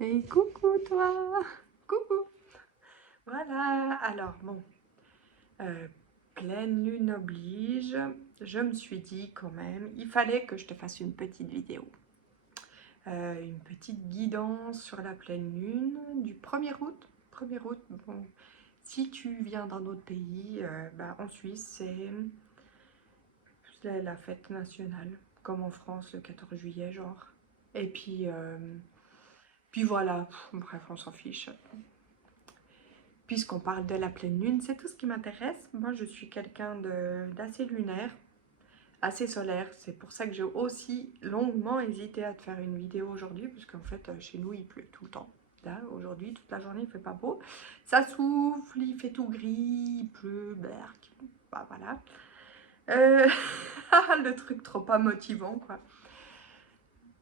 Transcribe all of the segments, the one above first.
Et coucou toi! Coucou! Voilà, alors bon, euh, pleine lune oblige, je me suis dit quand même, il fallait que je te fasse une petite vidéo. Une petite guidance sur la pleine lune du 1er août. 1er août, bon, si tu viens d'un autre pays, en Suisse, c'est la fête nationale, comme en France le 14 juillet, genre. Et puis voilà, bref, on s'en fiche. Puisqu'on parle de la pleine lune, c'est tout ce qui m'intéresse. Moi, je suis quelqu'un d'assez lunaire, assez solaire. C'est pour ça que j'ai aussi longuement hésité à te faire une vidéo aujourd'hui, parce qu'en fait, chez nous, il pleut tout le temps. Là, aujourd'hui, toute la journée, il fait pas beau. Ça souffle, il fait tout gris, il pleut, berk. Bah voilà. Euh, le truc trop pas motivant, quoi.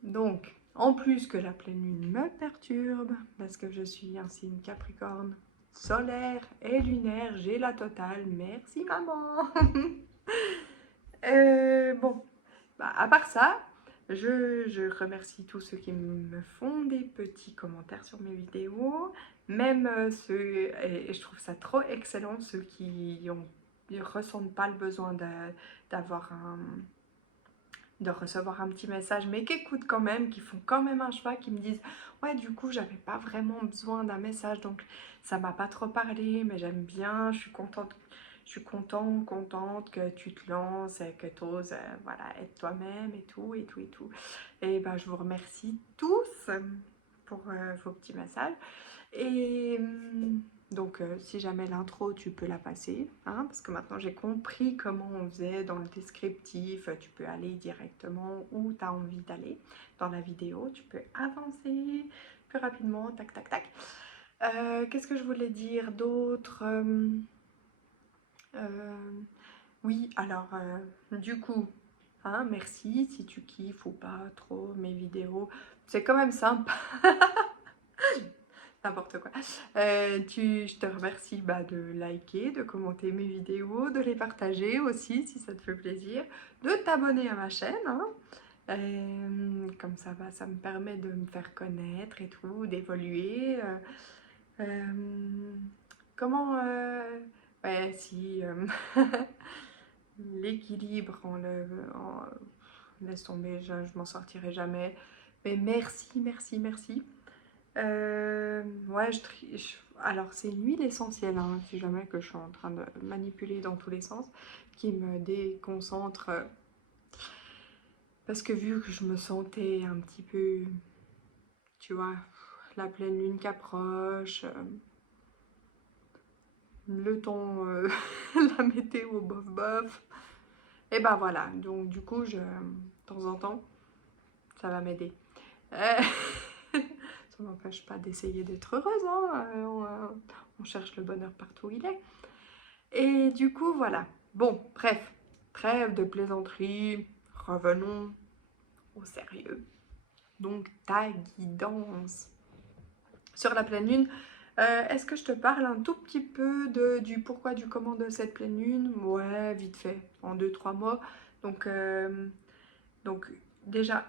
Donc, en plus que la pleine lune me perturbe, parce que je suis un signe Capricorne, solaire et lunaire, j'ai la totale, merci maman. Bon, à part ça, je remercie tous ceux qui me font des petits commentaires sur mes vidéos, même ceux, et je trouve ça trop excellent, ceux qui ne ressentent pas le besoin d'avoir de recevoir un petit message, mais qui écoutent quand même, qui font quand même un choix, qui me disent ouais, du coup j'avais pas vraiment besoin d'un message, donc ça m'a pas trop parlé, mais j'aime bien, contente que tu te lances et que tu oses voilà, être toi-même et tout et tout et tout. Et ben je vous remercie tous pour vos petits messages. Et donc, si jamais l'intro, tu peux la passer, hein, parce que maintenant j'ai compris comment on faisait dans le descriptif. Tu peux aller directement où tu as envie d'aller dans la vidéo. Tu peux avancer plus rapidement, tac, tac, tac. Qu'est-ce que je voulais dire d'autre Oui, alors, du coup, hein, merci si tu kiffes ou pas trop mes vidéos. C'est quand même sympa. N'importe quoi. Je te remercie de liker, de commenter mes vidéos, de les partager aussi si ça te fait plaisir, de t'abonner à ma chaîne, hein. Comme ça, ça me permet de me faire connaître et tout, d'évoluer. Comment ouais, si l'équilibre, laisse tomber, je m'en sortirai jamais. Mais merci, merci, merci. Ouais, alors c'est une huile essentielle, hein, si jamais que je suis en train de manipuler dans tous les sens, qui me déconcentre. Parce que vu que je me sentais un petit peu, tu vois, la pleine lune qui approche, le temps, la météo bof bof, et ben voilà, donc du coup, de temps en temps, ça va m'aider. Euh, Ça m'empêche pas d'essayer d'être heureuse, hein. On cherche le bonheur partout où il est. Et du coup, voilà. Bon, bref, trêve de plaisanterie, revenons au sérieux. Donc, ta guidance. Sur la pleine lune, est-ce que je te parle un tout petit peu du pourquoi, du comment de cette pleine lune? Ouais, vite fait, en 2-3 mots. Donc, donc déjà,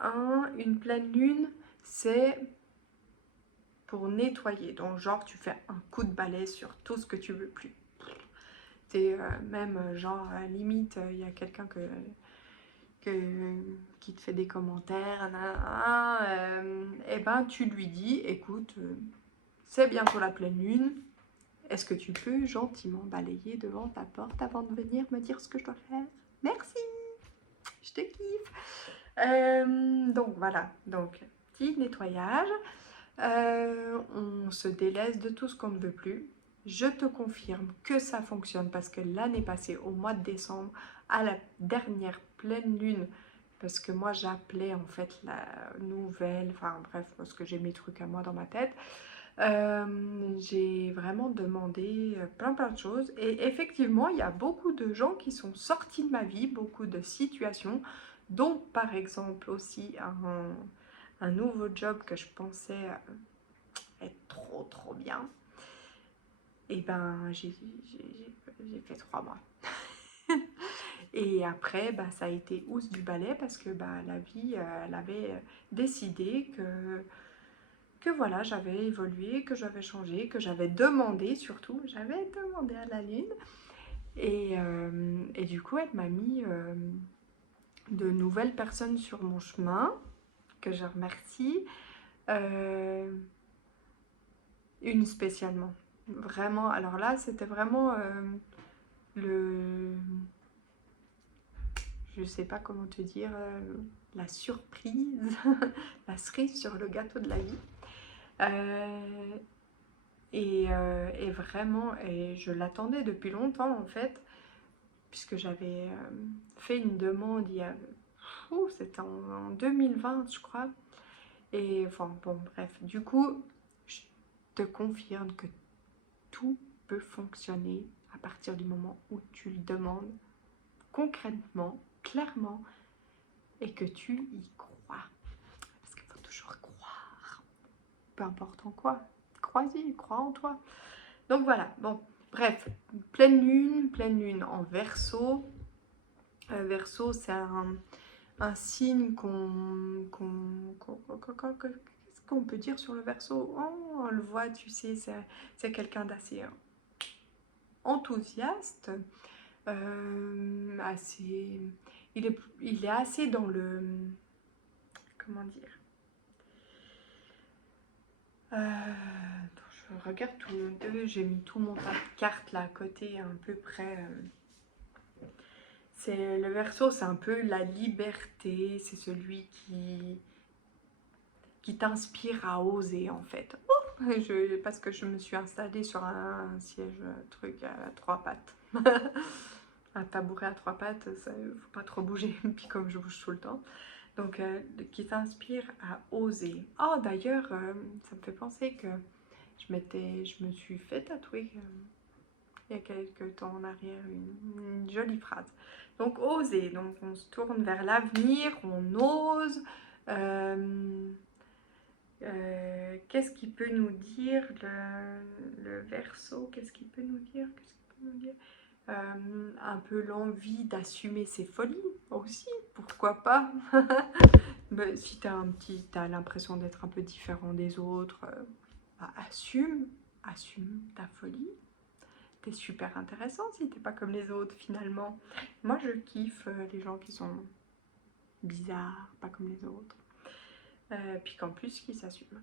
une pleine lune, c'est pour nettoyer. Donc, genre, tu fais un coup de balai sur tout ce que tu veux plus. C'est même, genre, limite, il y a quelqu'un qui te fait des commentaires, et ben tu lui dis, écoute, c'est bientôt la pleine lune, est-ce que tu peux gentiment balayer devant ta porte avant de venir me dire ce que je dois faire? Merci, je te kiffe. Donc voilà, donc petit nettoyage. On se délaisse de tout ce qu'on ne veut plus. Je te confirme que ça fonctionne parce que l'année passée, au mois de décembre, à la dernière pleine lune, parce que moi j'appelais en fait la nouvelle, enfin bref, parce que j'ai mes trucs à moi dans ma tête, j'ai vraiment demandé plein de choses et effectivement il y a beaucoup de gens qui sont sortis de ma vie, beaucoup de situations, dont par exemple aussi un nouveau job que je pensais être trop bien. Et ben j'ai fait 3 mois. Et après, ça a été housse du balai parce que la vie, elle avait décidé que que voilà, j'avais évolué, que j'avais changé, que j'avais demandé surtout, j'avais demandé à la lune. Et du coup, elle m'a mis de nouvelles personnes sur mon chemin, que je remercie. Une spécialement. Vraiment, alors là, c'était vraiment le... Je sais pas comment te dire, la surprise, la cerise sur le gâteau de la vie. Et vraiment, et je l'attendais depuis longtemps en fait, puisque j'avais fait une demande il y a... C'était en 2020, je crois. Et enfin, bon, bref. Du coup, je te confirme que tout peut fonctionner à partir du moment où tu le demandes concrètement, clairement, et que tu y crois. Parce qu'il faut toujours croire. Peu importe en quoi. Crois-y, crois en toi. Donc voilà, bon, bref, pleine lune en Verseau. Verseau, c'est un signe qu'est-ce qu'on peut dire sur le Verseau? Oh, on le voit, tu sais, c'est quelqu'un d'assez enthousiaste, assez... Il est assez dans le... Comment dire? Je regarde tout le monde. J'ai mis tout mon tas de cartes là à côté, à peu près. C'est le Verseau, c'est un peu la liberté. C'est celui qui t'inspire à oser en fait. Parce que je me suis installée sur un siège truc à trois pattes. Un tabouret à trois pattes, il ne faut pas trop bouger, puis comme je bouge tout le temps. Donc, qui t'inspire à oser. Oh, d'ailleurs, ça me fait penser que je me suis fait tatouer il y a quelques temps en arrière une jolie phrase. Donc, oser. Donc, on se tourne vers l'avenir, on ose. Qu'est-ce qu'il peut nous dire le Verseau? Qu'est-ce qu'il peut nous dire? Un peu l'envie d'assumer ses folies aussi, pourquoi pas. Si t'as l'impression d'être un peu différent des autres, bah, assume ta folie. T'es super intéressant si t'es pas comme les autres finalement. Moi je kiffe les gens qui sont bizarres, pas comme les autres. Puis qu'en plus qui s'assument.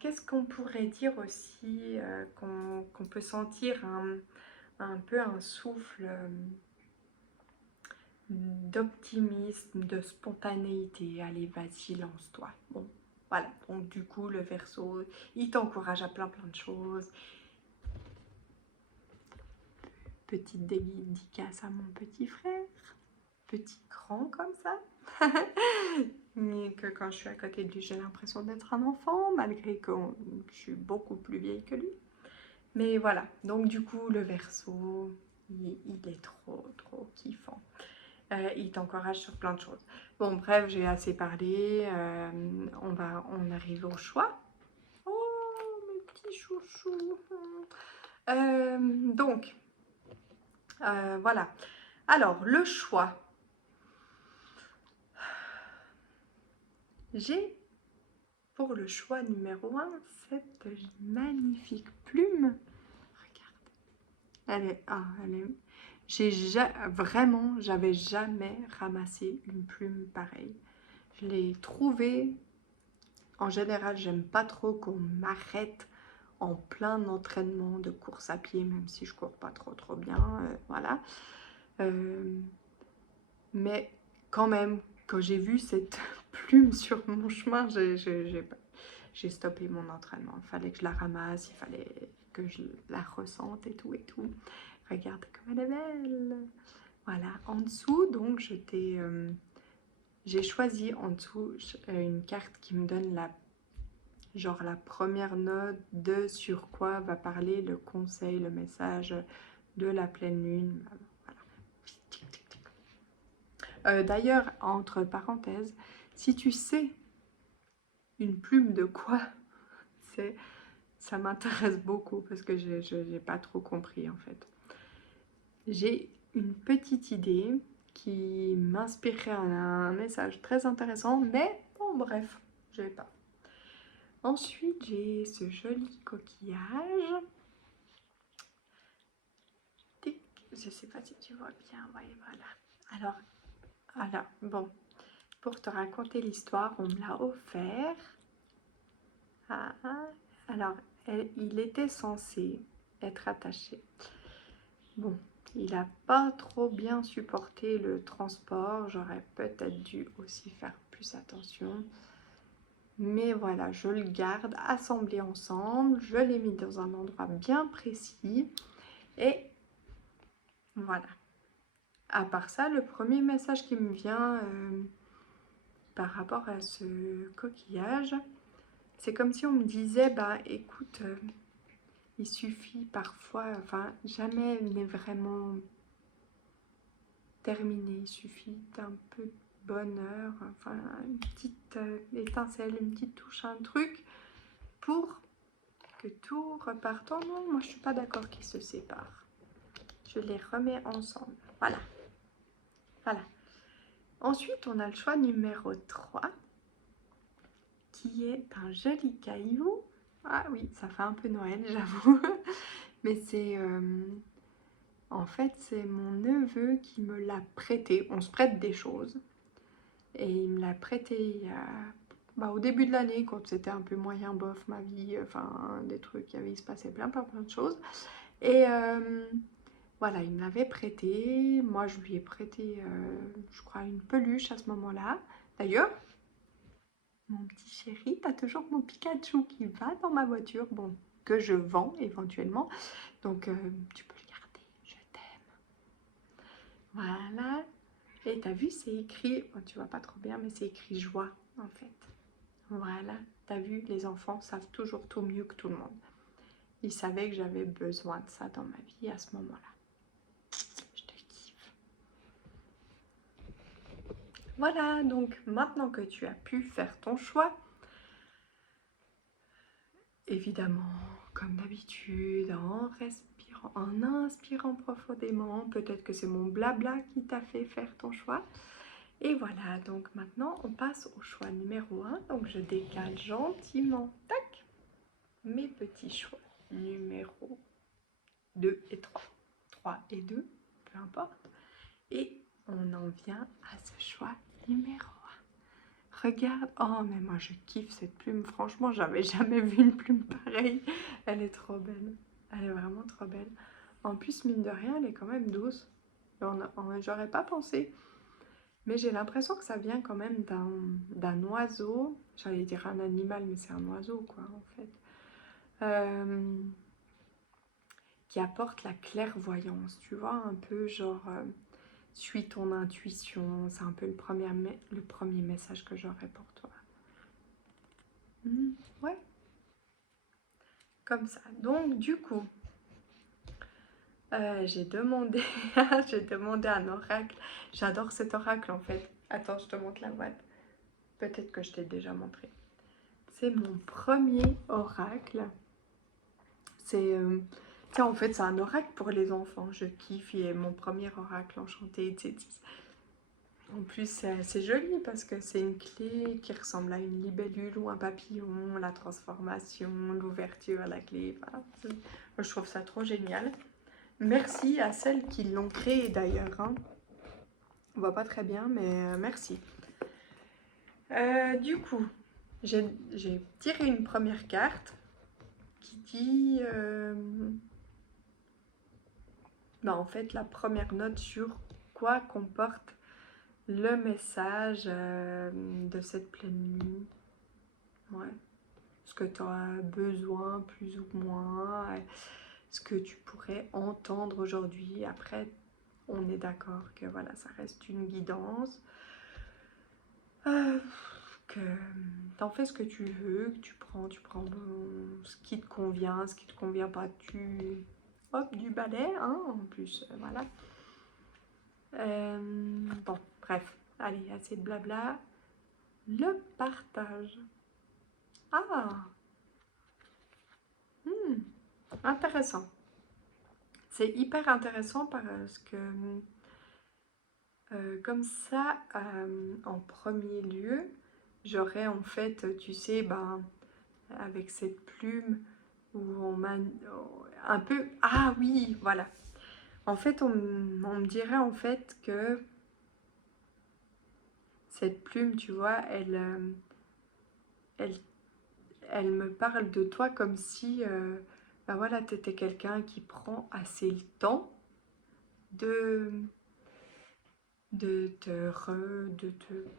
Qu'est-ce qu'on pourrait dire aussi qu'on peut sentir un peu un souffle d'optimisme, de spontanéité. Allez, vas-y, lance-toi. Bon, voilà. Donc du coup, le Verseau, il t'encourage à plein de choses. Petite dédicace à mon petit frère. Petit grand comme ça. Mais que quand je suis à côté de lui, j'ai l'impression d'être un enfant, malgré que je suis beaucoup plus vieille que lui. Mais voilà, donc du coup, le Verseau, il est trop kiffant. Il t'encourage sur plein de choses. Bon, bref, j'ai assez parlé. On arrive au choix. Oh, mes petits chouchous. Donc, voilà. Alors, le choix. J'ai pour le choix numéro 1 cette magnifique plume. Regarde. J'avais jamais ramassé une plume pareille. Je l'ai trouvée. En général, j'aime pas trop qu'on m'arrête en plein entraînement de course à pied, même si je cours pas trop bien, voilà. Mais quand même, quand j'ai vu cette plume sur mon chemin, j'ai stoppé mon entraînement. Il fallait que je la ramasse, il fallait que je la ressente et tout et tout. Regarde comme elle est belle. Voilà, en dessous, donc j'ai choisi en dessous une carte qui me donne la première note de sur quoi va parler le conseil, le message de la pleine lune. Voilà. D'ailleurs, entre parenthèses, si tu sais une plume de quoi c'est, ça m'intéresse beaucoup parce que je n'ai pas trop compris en fait. J'ai une petite idée qui m'inspirerait un message très intéressant, mais bon bref, j'ai pas. Ensuite, j'ai ce joli coquillage. Tic, je sais pas si tu vois bien, ouais, voilà. Alors, bon, pour te raconter l'histoire, on me l'a offert. Ah, ah. Alors, il était censé être attaché. Bon, il n'a pas trop bien supporté le transport. J'aurais peut-être dû aussi faire plus attention. Mais voilà, je le garde assemblé ensemble. Je l'ai mis dans un endroit bien précis. Et voilà. À part ça, le premier message qui me vient par rapport à ce coquillage, c'est comme si on me disait, bah écoute, il suffit parfois, enfin jamais n'est vraiment terminé, il suffit d'un peu de bonheur, enfin une petite étincelle, une petite touche, un truc pour que tout reparte. Oh non, moi je suis pas d'accord qu'ils se séparent. Je les remets ensemble. Voilà. Voilà. Ensuite, on a le choix numéro 3 qui est un joli caillou. Ah oui, ça fait un peu Noël, j'avoue. Mais c'est... en fait, c'est mon neveu qui me l'a prêté. On se prête des choses. Et il me l'a prêté au début de l'année, quand c'était un peu moyen bof ma vie. Enfin, des trucs, il se passait plein de choses. Et voilà, il me l'avait prêté. Moi, je lui ai prêté, je crois, une peluche à ce moment-là. D'ailleurs, mon petit chéri, t'as toujours mon Pikachu qui va dans ma voiture, bon, que je vends éventuellement. Donc, tu peux le garder, je t'aime. Voilà. Et t'as vu, c'est écrit, bon, tu vois pas trop bien, mais c'est écrit joie, en fait. Voilà, t'as vu, les enfants savent toujours tout mieux que tout le monde. Ils savaient que j'avais besoin de ça dans ma vie à ce moment-là. Je te kiffe. Voilà, donc maintenant que tu as pu faire ton choix, évidemment, comme d'habitude, en inspirant profondément, peut-être que c'est mon blabla qui t'a fait faire ton choix. Et voilà, donc maintenant on passe au choix numéro 1. Donc je décale gentiment, tac, mes petits choix numéro 2 et 3. 3 et 2, peu importe. Et on en vient à ce choix numéro 1. Regarde, oh mais moi je kiffe cette plume, franchement j'avais jamais vu une plume pareille. Elle est trop belle, elle est vraiment trop belle. En plus mine de rien elle est quand même douce. J'aurais pas pensé. Mais j'ai l'impression que ça vient quand même d'un oiseau. J'allais dire un animal, mais c'est un oiseau, quoi, en fait. Qui apporte la clairvoyance, tu vois, un peu genre, suis ton intuition. C'est un peu le premier message que j'aurais pour toi. Ouais, comme ça. Donc, du coup, j'ai demandé, j'ai demandé un oracle. J'adore cet oracle, en fait. Attends, je te montre la boîte. Peut-être que je t'ai déjà montré. C'est mon premier oracle. C'est en fait, c'est un oracle pour les enfants. Je kiffe. Il est mon premier oracle enchanté, etc. En plus, c'est joli parce que c'est une clé qui ressemble à une libellule ou un papillon, la transformation, l'ouverture à la clé. Enfin, je trouve ça trop génial. Merci à celles qui l'ont créé d'ailleurs. Hein. On voit pas très bien, mais merci. Du coup, j'ai tiré une première carte qui dit... en fait, la première note sur quoi comporte le message de cette pleine nuit. Ouais. Ce que tu as besoin, plus ou moins. Ce que tu pourrais entendre aujourd'hui. Après, on est d'accord que voilà, ça reste une guidance. Que t'en fais ce que tu veux, que tu prends ce qui te convient, ce qui te convient pas, tu hop du balai, hein, en plus, voilà. Bon, bref, allez, assez de blabla. Le partage. Ah, intéressant. C'est hyper intéressant parce que comme ça, en premier lieu, j'aurais en fait, tu sais, ben, avec cette plume, où on m'a un peu... Ah oui, voilà. En fait, on me dirait en fait que cette plume, tu vois, elle, elle me parle de toi comme si, ben voilà, tu étais quelqu'un qui prend assez le temps de,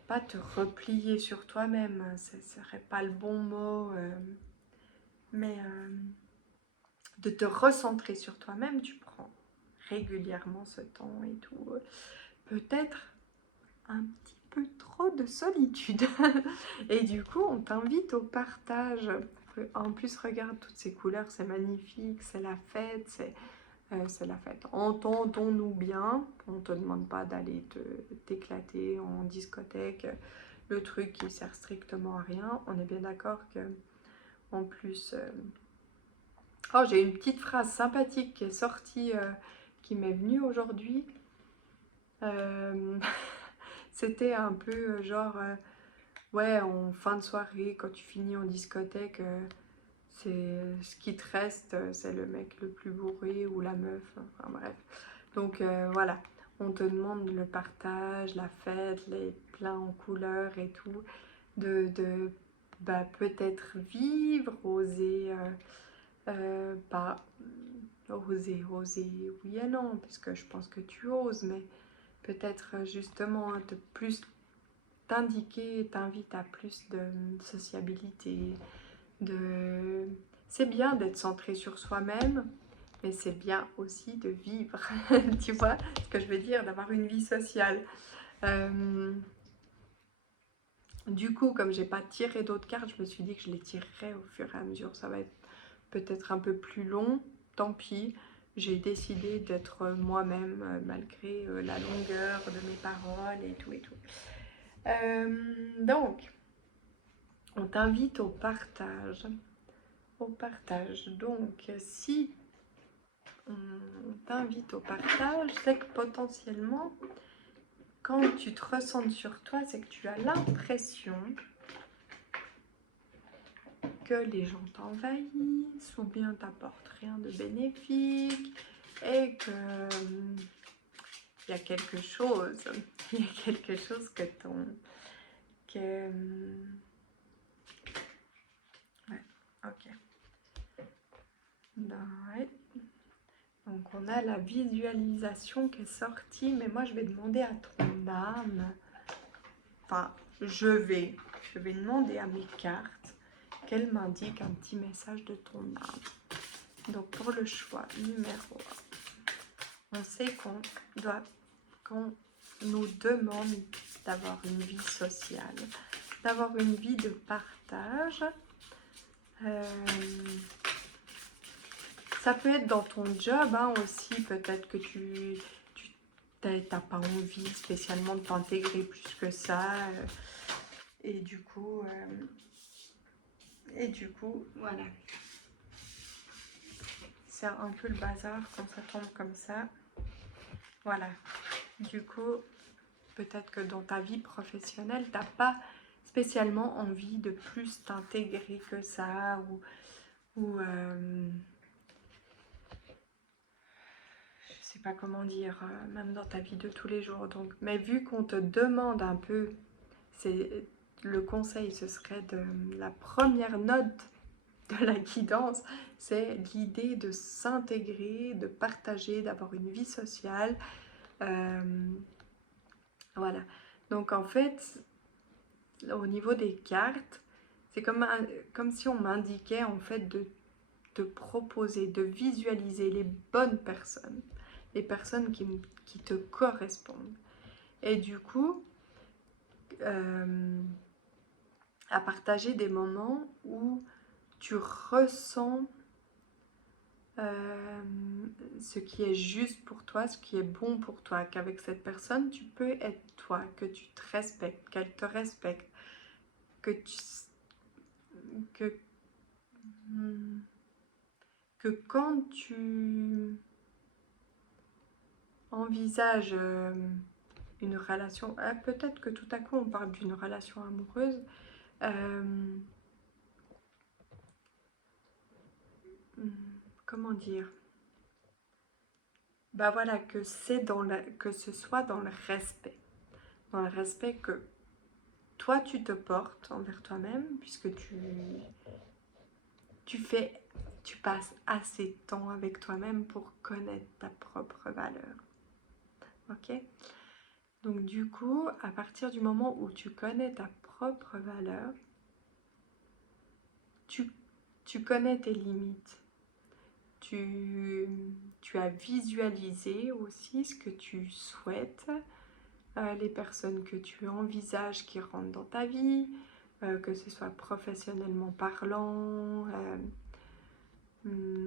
pas te replier sur toi-même, ce serait pas le bon mot, mais de te recentrer sur toi-même, tu prends régulièrement ce temps et tout. Peut-être un petit peu trop de solitude. Et du coup, on t'invite au partage. En plus, regarde toutes ces couleurs, c'est magnifique, c'est la fête, c'est la fête. Entendons-nous bien, on ne te demande pas d'aller t'éclater en discothèque, le truc qui sert strictement à rien. On est bien d'accord que, en plus... Oh, j'ai une petite phrase sympathique qui est sortie, qui m'est venue aujourd'hui. Euh, C'était un peu genre, ouais, en fin de soirée, quand tu finis en discothèque, c'est ce qui te reste, c'est le mec le plus bourré ou la meuf, enfin bref. Donc voilà, on te demande le partage, la fête, les plats en couleurs et tout, de bah, peut-être vivre, oser, pas oser, oui et non, parce que je pense que tu oses, mais peut-être justement de plus t'indiquer, t'invite à plus de sociabilité, de... C'est bien d'être centré sur soi-même, mais c'est bien aussi de vivre, tu vois ce que je veux dire, d'avoir une vie sociale. Euh, du coup, comme j'ai pas tiré d'autres cartes, je me suis dit que je les tirerais au fur et à mesure. Ça va être peut-être un peu plus long, tant pis. J'ai décidé d'être moi-même malgré la longueur de mes paroles et tout et tout. Donc, on t'invite au partage. Au partage. Donc, si on t'invite au partage, c'est que potentiellement, quand tu te ressens sur toi, c'est que tu as l'impression que les gens t'envahissent ou bien t'apportent rien de bénéfique et que il y a quelque chose, il y a quelque chose que ton... Que, ouais, ok. Ouais. Donc on a la visualisation qui est sortie, mais moi je vais demander à ton âme, enfin je vais demander à mes cartes qu'elles m'indiquent un petit message de ton âme. Donc pour le choix numéro 1, on sait qu'on nous demande d'avoir une vie sociale, d'avoir une vie de partage. Ça peut être dans ton job hein, aussi, peut-être que tu t'as pas envie spécialement de t'intégrer plus que ça. Et du coup, voilà. C'est un peu le bazar quand ça tombe comme ça. Voilà. Du coup, peut-être que dans ta vie professionnelle, t'as pas spécialement envie de plus t'intégrer que ça ou je sais pas comment dire, même dans ta vie de tous les jours. Donc, mais vu qu'on te demande un peu, c'est le conseil, ce serait de la première note de la guidance, c'est l'idée de s'intégrer, de partager, d'avoir une vie sociale. Voilà. Donc en fait, au niveau des cartes, c'est comme si on m'indiquait en fait de te proposer, de visualiser les bonnes personnes, les personnes qui te correspondent. Et du coup, à partager des moments où tu ressens ce qui est juste pour toi, ce qui est bon pour toi, qu'avec cette personne, tu peux être toi, que tu te respectes, qu'elle te respecte, que tu... que, que quand tu envisages une relation, peut-être que tout à coup on parle d'une relation amoureuse, Euh, comment dire? Bah voilà, que ce soit dans le respect. Dans le respect que toi tu te portes envers toi-même, puisque tu fais, tu passes assez de temps avec toi-même pour connaître ta propre valeur. Ok? Donc du coup, à partir du moment où tu connais ta propre valeur, tu, tu connais tes limites. Tu, tu as visualisé aussi ce que tu souhaites, les personnes que tu envisages qui rentrent dans ta vie, que ce soit professionnellement parlant,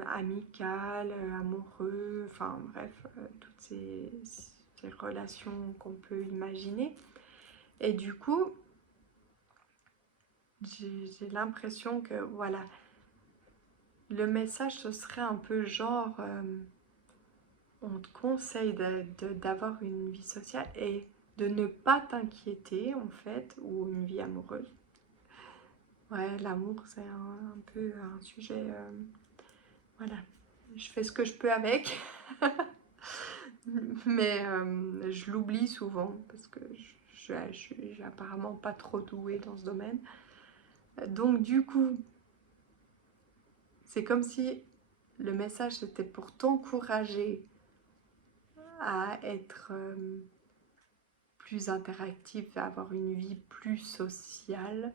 amical, amoureux, enfin bref, toutes ces relations qu'on peut imaginer. Et du coup, j'ai l'impression que voilà, le message ce serait un peu genre on te conseille d'avoir une vie sociale et de ne pas t'inquiéter en fait, ou une vie amoureuse. Ouais, l'amour c'est un peu un sujet, voilà, je fais ce que je peux avec. Mais je l'oublie souvent parce que je suis apparemment pas trop douée dans ce domaine. Donc du coup, c'est comme si le message c'était pour t'encourager à être plus interactif, à avoir une vie plus sociale,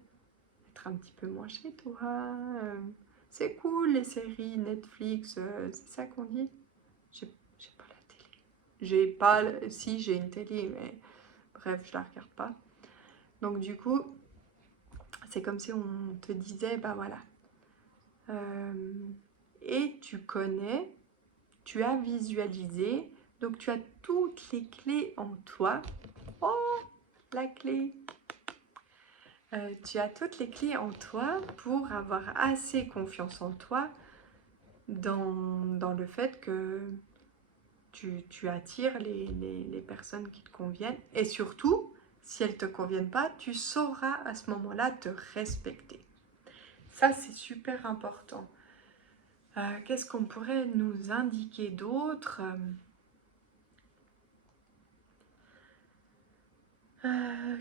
être un petit peu moins chez toi. C'est cool les séries Netflix, c'est ça qu'on dit? J'ai pas la télé. J'ai pas, si j'ai une télé, mais bref, je la regarde pas. Donc du coup, c'est comme si on te disait, bah voilà. Euh, et tu connais, tu as visualisé, donc tu as toutes les clés en toi. Oh, la clé! Tu as toutes les clés en toi pour avoir assez confiance en toi dans le fait que tu attires les personnes qui te conviennent. Et surtout, si elles ne te conviennent pas, tu sauras à ce moment-là te respecter. Ça, c'est super important. Qu'est-ce qu'on pourrait nous indiquer d'autre?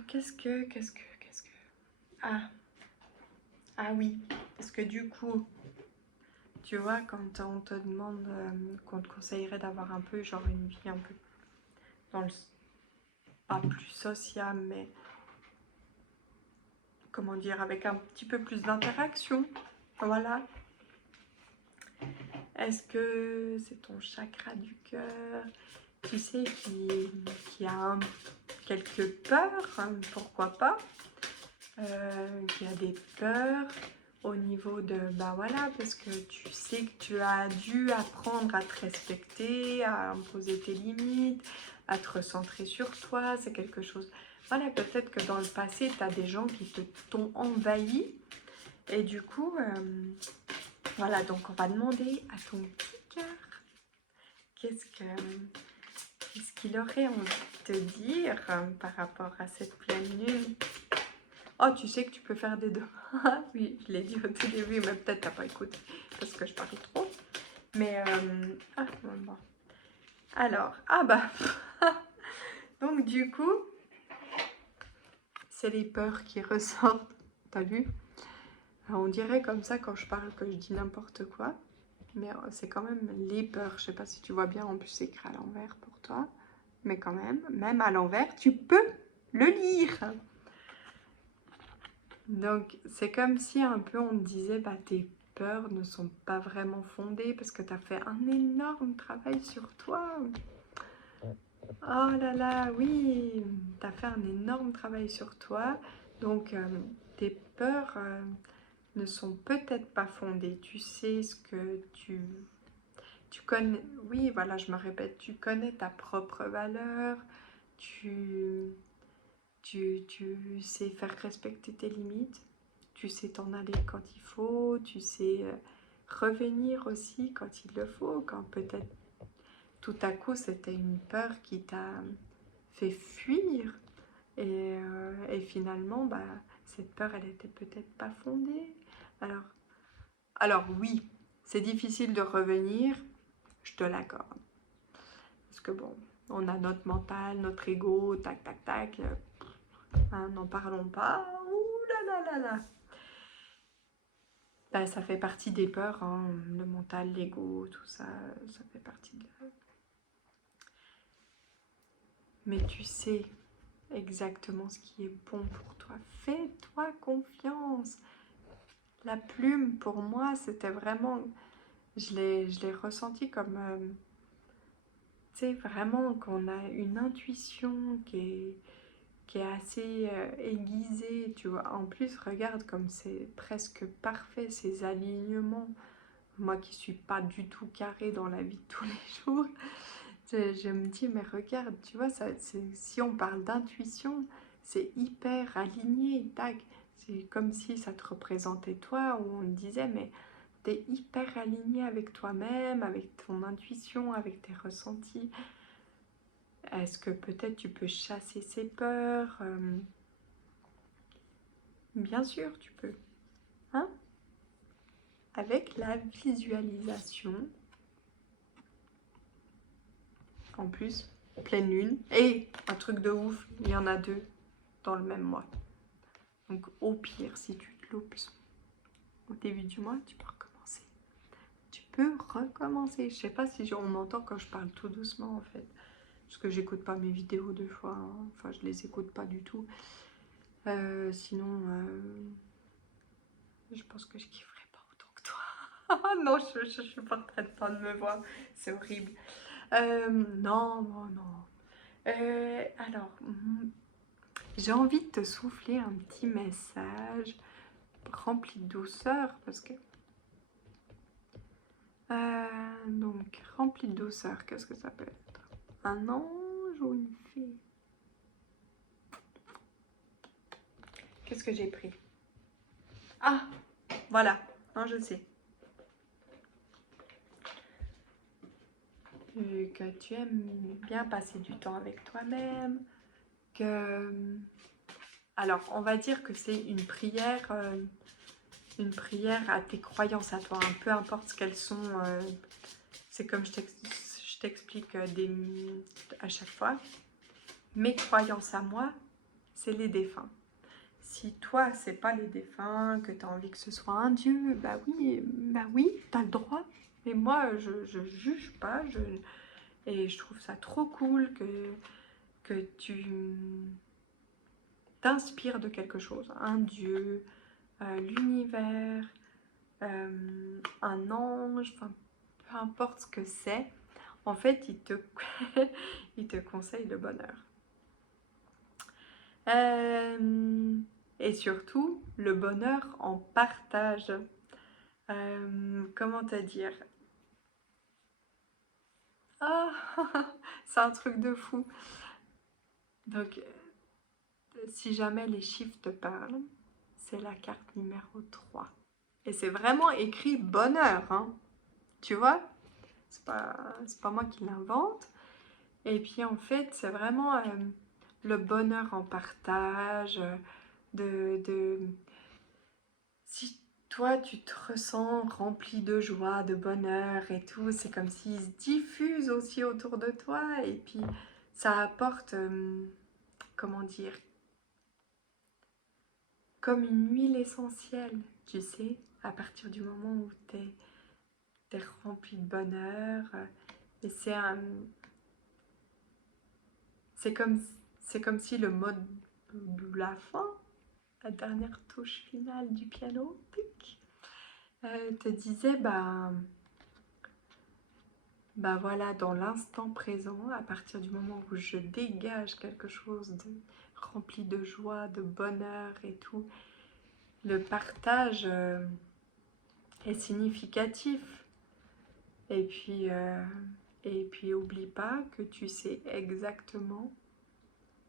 Qu'est-ce que... Ah, ah oui, parce que du coup, tu vois, quand on te demande, qu'on te conseillerait d'avoir un peu, genre une vie un peu dans le... pas plus sociable, mais comment dire, avec un petit peu plus d'interaction. Voilà. Est-ce que c'est ton chakra du cœur, tu sais, qui a quelques peurs, hein, pourquoi pas, qui a des peurs au niveau de, bah voilà, parce que tu sais que tu as dû apprendre à te respecter, à imposer tes limites, à te recentrer sur toi, c'est quelque chose. Voilà, peut-être que dans le passé, tu as des gens qui t'ont envahi, et du coup, voilà, donc on va demander à ton petit cœur, qu'est-ce qu'il aurait envie de te dire par rapport à cette pleine lune. Oh, tu sais que tu peux faire des demandes. Oui, je l'ai dit au tout début, mais peut-être t'as pas écouté parce que je parle trop. Mais, ah, bon. Alors, ah bah, donc du coup, c'est les peurs qui ressortent. T'as vu? Alors, on dirait comme ça quand je parle que je dis n'importe quoi. Mais c'est quand même les peurs. Je sais pas si tu vois bien, en plus c'est écrit à l'envers pour toi. Mais quand même à l'envers, tu peux le lire. Donc, c'est comme si un peu on te disait, bah, tes peurs ne sont pas vraiment fondées parce que tu as fait un énorme travail sur toi. Oh là là, oui, tu as fait un énorme travail sur toi. Donc, tes peurs ne sont peut-être pas fondées. Tu sais ce que tu connais. Oui, voilà, je me répète, tu connais ta propre valeur. Tu, tu sais faire respecter tes limites. Tu sais t'en aller quand il faut, tu sais revenir aussi quand il le faut, quand peut-être tout à coup c'était une peur qui t'a fait fuir et finalement bah, cette peur, elle était peut-être pas fondée. Alors oui, c'est difficile de revenir, je te l'accorde. Parce que bon, on a notre mental, notre ego, tac, tac, tac. Hein, n'en parlons pas. Ouh là là là là. Ben, ça fait partie des peurs, hein, le mental, l'ego, tout ça, ça fait partie de... Mais tu sais exactement ce qui est bon pour toi. Fais-toi confiance. La plume, pour moi, c'était vraiment... Je l'ai ressenti comme... tu sais, vraiment qu'on a une intuition qui est assez aiguisée, tu vois. En plus, regarde comme c'est presque parfait, ces alignements. Moi qui suis pas du tout carrée dans la vie de tous les jours, je me dis, mais regarde, tu vois, ça, si on parle d'intuition, c'est hyper aligné, tac. C'est comme si ça te représentait toi, où on te disait, mais t'es hyper aligné avec toi-même, avec ton intuition, avec tes ressentis. Est-ce que peut-être tu peux chasser ces peurs? Bien sûr, tu peux. Hein? Avec la visualisation. En plus, pleine lune. Et un truc de ouf, il y en a 2 dans le même mois. Donc au pire, si tu te loupes au début du mois, tu peux recommencer. Tu peux recommencer. Je sais pas si on m'entend quand je parle tout doucement en fait. Parce que j'écoute pas mes vidéos 2 fois. Hein. Enfin, je les écoute pas du tout. Sinon, je pense que je kifferais pas autant que toi. Ah non, je suis pas en train de me voir. C'est horrible. Non, non, non. Alors, j'ai envie de te souffler un petit message rempli de douceur parce que... donc, rempli de douceur, qu'est-ce que ça peut être? Un ange ou une fée? Qu'est-ce que j'ai pris? Ah, voilà, non, je sais. Que tu aimes bien passer du temps avec toi-même, que... Alors, on va dire que c'est une prière à tes croyances à toi, hein, peu importe ce qu'elles sont. C'est comme je t'explique à chaque fois. Mes croyances à moi, c'est les défunts. Si toi, c'est pas les défunts, que tu as envie que ce soit un dieu, bah oui, tu as le droit. Mais moi, je juge pas, et je trouve ça trop cool que tu t'inspires de quelque chose. Un dieu, l'univers, un ange, enfin, peu importe ce que c'est. En fait, il te conseille le bonheur. Et surtout, le bonheur en partage. Comment te dire? Ah, c'est un truc de fou. Donc, si jamais les chiffres te parlent, c'est la carte numéro 3. Et c'est vraiment écrit bonheur, hein. Tu vois? C'est pas moi qui l'invente. Et puis en fait, c'est vraiment le bonheur en partage, de... Si toi, tu te ressens rempli de joie, de bonheur et tout, c'est comme s'il se diffuse aussi autour de toi. Et puis, ça apporte, comment dire, comme une huile essentielle, tu sais, à partir du moment où t'es rempli de bonheur. Et c'est comme, c'est comme si le mode de la fin, la dernière touche finale du piano, tic, te disait, bah voilà, dans l'instant présent, à partir du moment où je dégage quelque chose de rempli de joie, de bonheur et tout, le partage est significatif. Et puis, oublie pas que tu sais exactement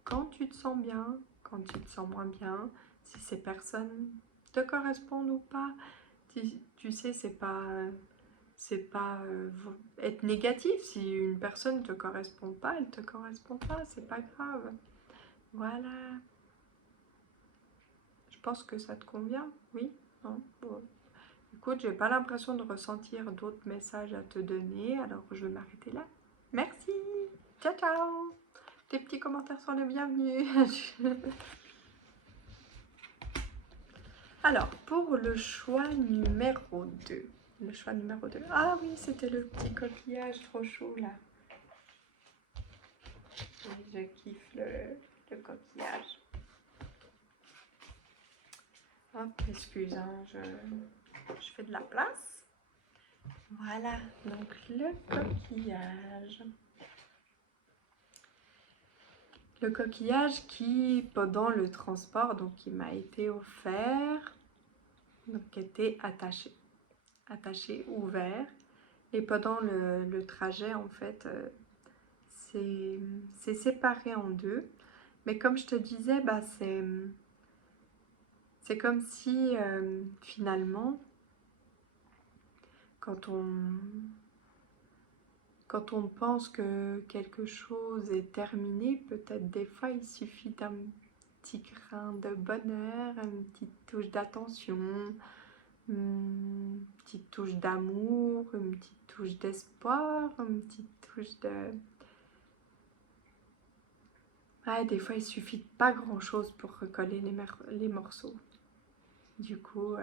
quand tu te sens bien, quand tu te sens moins bien, si ces personnes te correspondent ou pas. Tu sais, c'est pas être négatif. Si une personne te correspond pas, elle te correspond pas, c'est pas grave. Voilà. pense que ça te convient. Oui? Non? Bon. Écoute, j'ai pas l'impression de ressentir d'autres messages à te donner, alors je vais m'arrêter là. Merci! Ciao, ciao! Tes petits commentaires sont les bienvenus. Alors, pour le choix numéro 2. Le choix numéro 2. Ah oui, c'était le petit coquillage trop chaud là. Oui, je kiffe le coquillage. Hop, excuse, hein, je fais de la place. Voilà, donc le coquillage. Le coquillage qui, pendant le transport, donc qui m'a été offert, donc était attaché, ouvert. Et pendant le trajet, en fait, c'est séparé en deux. Mais comme je te disais, bah, c'est comme si finalement, quand on pense que quelque chose est terminé, peut-être des fois il suffit d'un petit grain de bonheur, une petite touche d'attention, une petite touche d'amour, une petite touche d'espoir, une petite touche de... Ouais, des fois il suffit de pas grand chose pour recoller les morceaux. Du coup,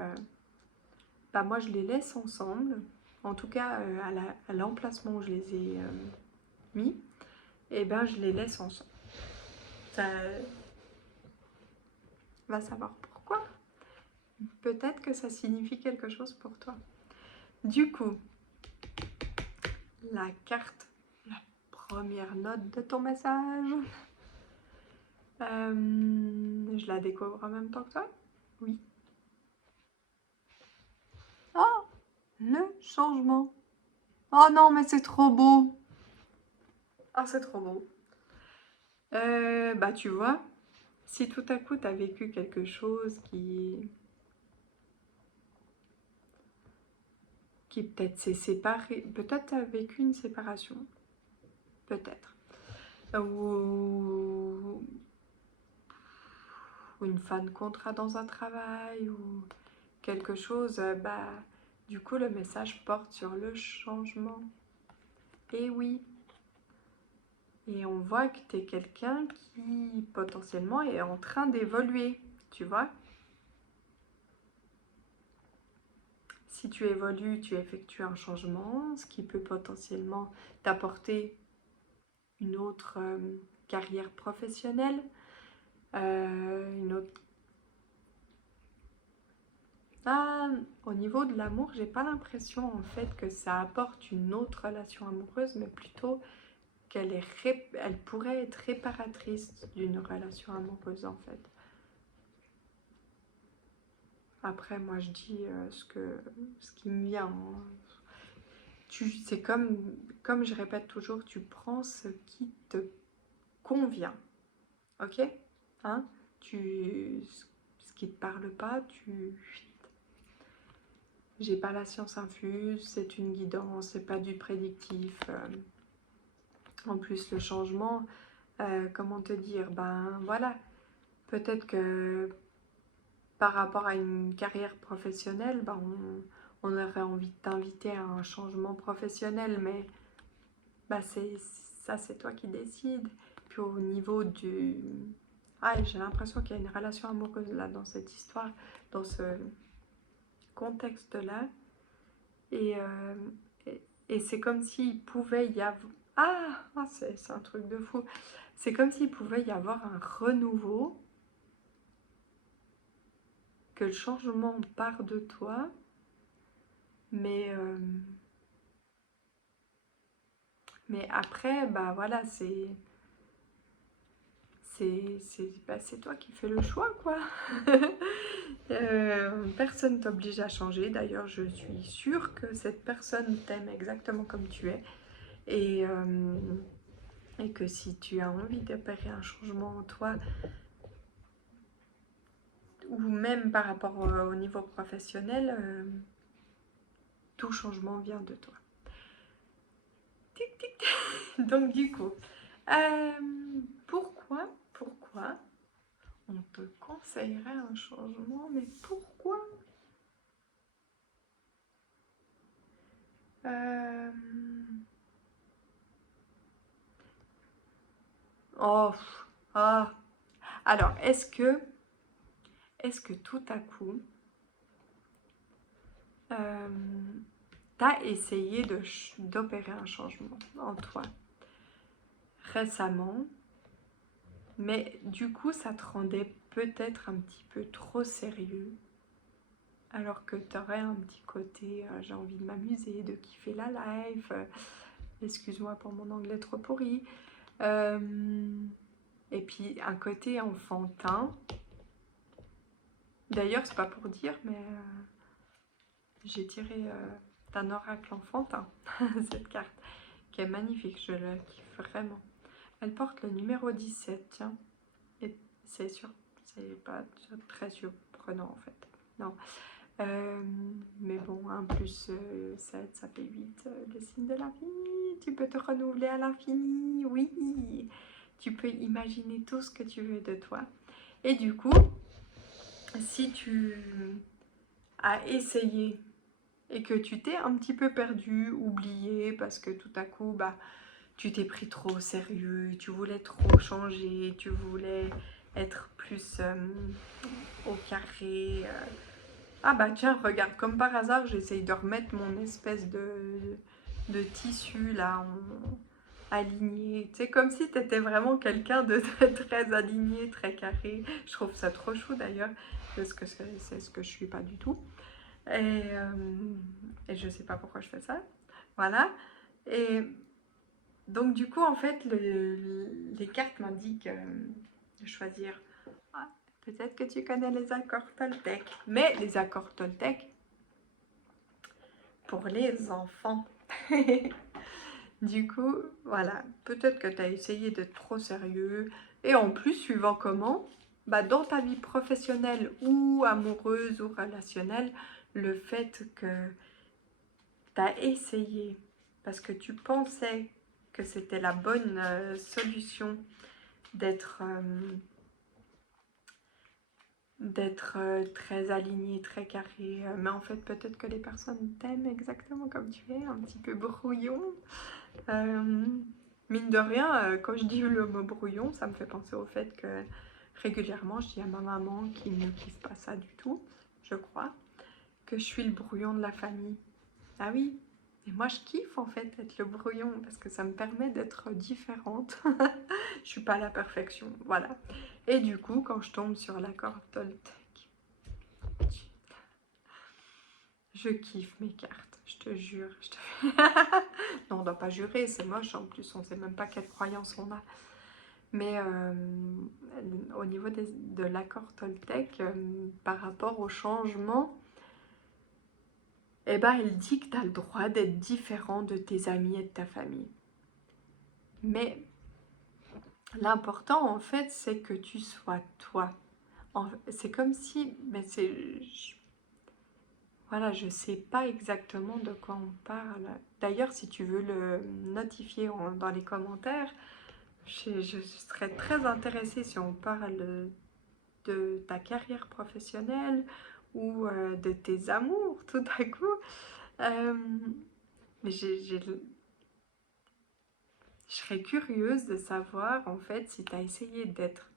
bah moi je les laisse ensemble. En tout cas, à l'emplacement où je les ai mis, et ben je les laisse ensemble. Ça va savoir pourquoi. Peut-être que ça signifie quelque chose pour toi. Du coup, la carte, la première note de ton message. Je la découvre en même temps que toi? Oui. Oh, le changement. Oh non, mais c'est trop beau. Ah, c'est trop beau. Bah tu vois, si tout à coup tu as vécu quelque chose qui peut-être s'est séparé, peut-être tu as vécu une séparation, peut-être. Ou une fin de contrat dans un travail, ou quelque chose, bah du coup le message porte sur le changement. Et oui. Et on voit que tu es quelqu'un qui potentiellement est en train d'évoluer, tu vois. Si tu évolues, tu effectues un changement, ce qui peut potentiellement t'apporter une autre carrière professionnelle, une autre... Ah, au niveau de l'amour, j'ai pas l'impression en fait que ça apporte une autre relation amoureuse, mais plutôt elle pourrait être réparatrice d'une relation amoureuse en fait. Après, moi je dis ce qui me vient. Hein. C'est comme je répète toujours, tu prends ce qui te convient. Ok? Hein? Ce qui te parle pas, j'ai pas la science infuse, c'est une guidance, c'est pas du prédictif. En plus, le changement, comment te dire? Ben voilà, peut-être que par rapport à une carrière professionnelle, ben, on aurait envie de t'inviter à un changement professionnel, mais bah c'est toi qui décides. Puis au niveau du... Ah, j'ai l'impression qu'il y a une relation amoureuse là dans cette histoire, dans ce contexte-là. Et, et c'est comme s'il pouvait y avoir... Ah, c'est un truc de fou. C'est comme s'il pouvait y avoir un renouveau, que le changement part de toi, mais, mais après, bah voilà, c'est toi qui fais le choix, quoi. Personne t'oblige à changer. D'ailleurs, je suis sûre que cette personne t'aime exactement comme tu es. Et que si tu as envie d'opérer un changement en toi, ou même par rapport au niveau professionnel, tout changement vient de toi. Tic, tic. Donc du coup, pourquoi On te conseillerait un changement, mais pourquoi? Oh, ah. Alors, est-ce que tout à coup, t'as essayé d'opérer un changement en toi récemment, mais du coup, ça te rendait peut-être un petit peu trop sérieux, alors que t'aurais un petit côté, j'ai envie de m'amuser, de kiffer la life, excuse-moi pour mon anglais trop pourri, et puis un côté enfantin. D'ailleurs, c'est pas pour dire, mais j'ai tiré d'un oracle enfantin cette carte, qui est magnifique, je la kiffe vraiment. Elle porte le numéro 17, tiens, et c'est sûr, c'est pas très surprenant en fait. Non. Mais bon, 1 plus 7, ça fait 8, le signe de l'infini. Tu peux te renouveler à l'infini, oui. Tu peux imaginer tout ce que tu veux de toi. Et du coup, si tu as essayé et que tu t'es un petit peu perdu, oublié, parce que tout à coup, bah, tu t'es pris trop au sérieux, tu voulais trop changer, tu voulais être plus au carré. Ah bah tiens, regarde, comme par hasard, j'essaye de remettre mon espèce de tissu là, aligné. C'est comme si tu étais vraiment quelqu'un de très aligné, très carré. Je trouve ça trop chou d'ailleurs, parce que c'est ce que je suis pas du tout. Et je sais pas pourquoi je fais ça. Voilà. Et donc du coup, en fait, les cartes m'indiquent de choisir. Ah, peut-être que tu connais les accords Toltec. Mais les accords Toltec, pour les enfants. Du coup, voilà, peut-être que tu as essayé d'être trop sérieux. Et en plus, suivant comment, bah, dans ta vie professionnelle ou amoureuse ou relationnelle, le fait que tu as essayé parce que tu pensais que c'était la bonne solution d'être très aligné, très carré. Mais en fait, peut-être que les personnes t'aiment exactement comme tu es, un petit peu brouillon. Mine de rien, quand je dis le mot brouillon, ça me fait penser au fait que régulièrement, je dis à ma maman qui ne kiffe pas ça du tout, je crois, que je suis le brouillon de la famille. Ah oui, et moi je kiffe en fait être le brouillon parce que ça me permet d'être différente. Je suis pas à la perfection, voilà. Et du coup, quand je tombe sur l'accord Toltec, je kiffe mes cartes, je te jure. Non, on doit pas jurer, c'est moche en plus, on sait même pas quelle croyance on a. Mais au niveau de l'accord Toltec, par rapport au changement, eh ben, elle dit que tu as le droit d'être différent de tes amis et de ta famille. Mais l'important, en fait, c'est que tu sois toi. C'est comme si... Mais voilà, je sais pas exactement de quoi on parle. D'ailleurs, si tu veux le notifier dans les commentaires, je serais très intéressée si on parle de ta carrière professionnelle ou de tes amours tout à coup. Mais je serais curieuse de savoir en fait si tu as essayé d'être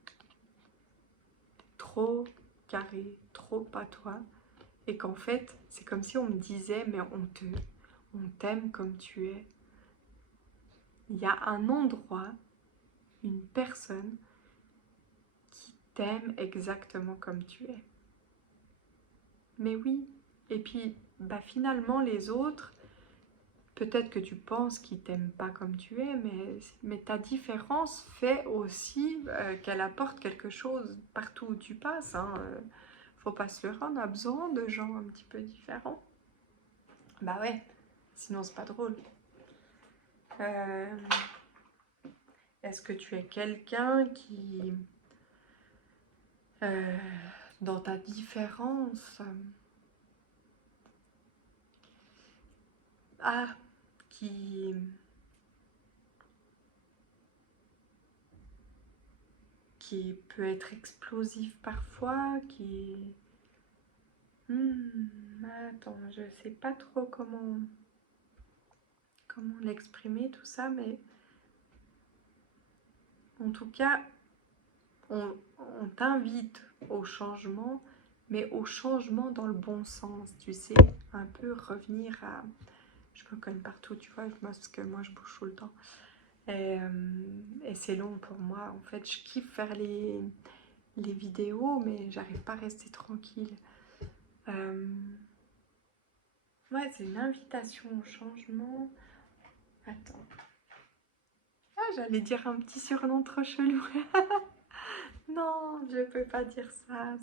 trop carré, trop à toi, et qu'en fait c'est comme si on me disait mais on t'aime comme tu es. Il y a un endroit, une personne qui t'aime exactement comme tu es. Mais oui, et puis bah finalement les autres, peut-être que tu penses qu'ils t'aiment pas comme tu es, mais ta différence fait aussi qu'elle apporte quelque chose partout où tu passes. Hein. Faut pas se leurrer, on a besoin de gens un petit peu différents. Bah ouais, sinon c'est pas drôle. Est-ce que tu es quelqu'un qui, euh, dans ta différence, ah, qui qui peut être explosif parfois, qui... attends, je sais pas trop comment l'exprimer tout ça, mais en tout cas, on t'invite au changement, mais au changement dans le bon sens, tu sais, un peu revenir à... Je me cogne partout, tu vois, parce que moi je bouge tout le temps. Et c'est long pour moi, en fait, je kiffe faire les vidéos, mais j'arrive pas à rester tranquille. Ouais, c'est une invitation au changement. Attends. Ah, j'allais dire un petit surnom trop chelou. Non, je peux pas dire ça.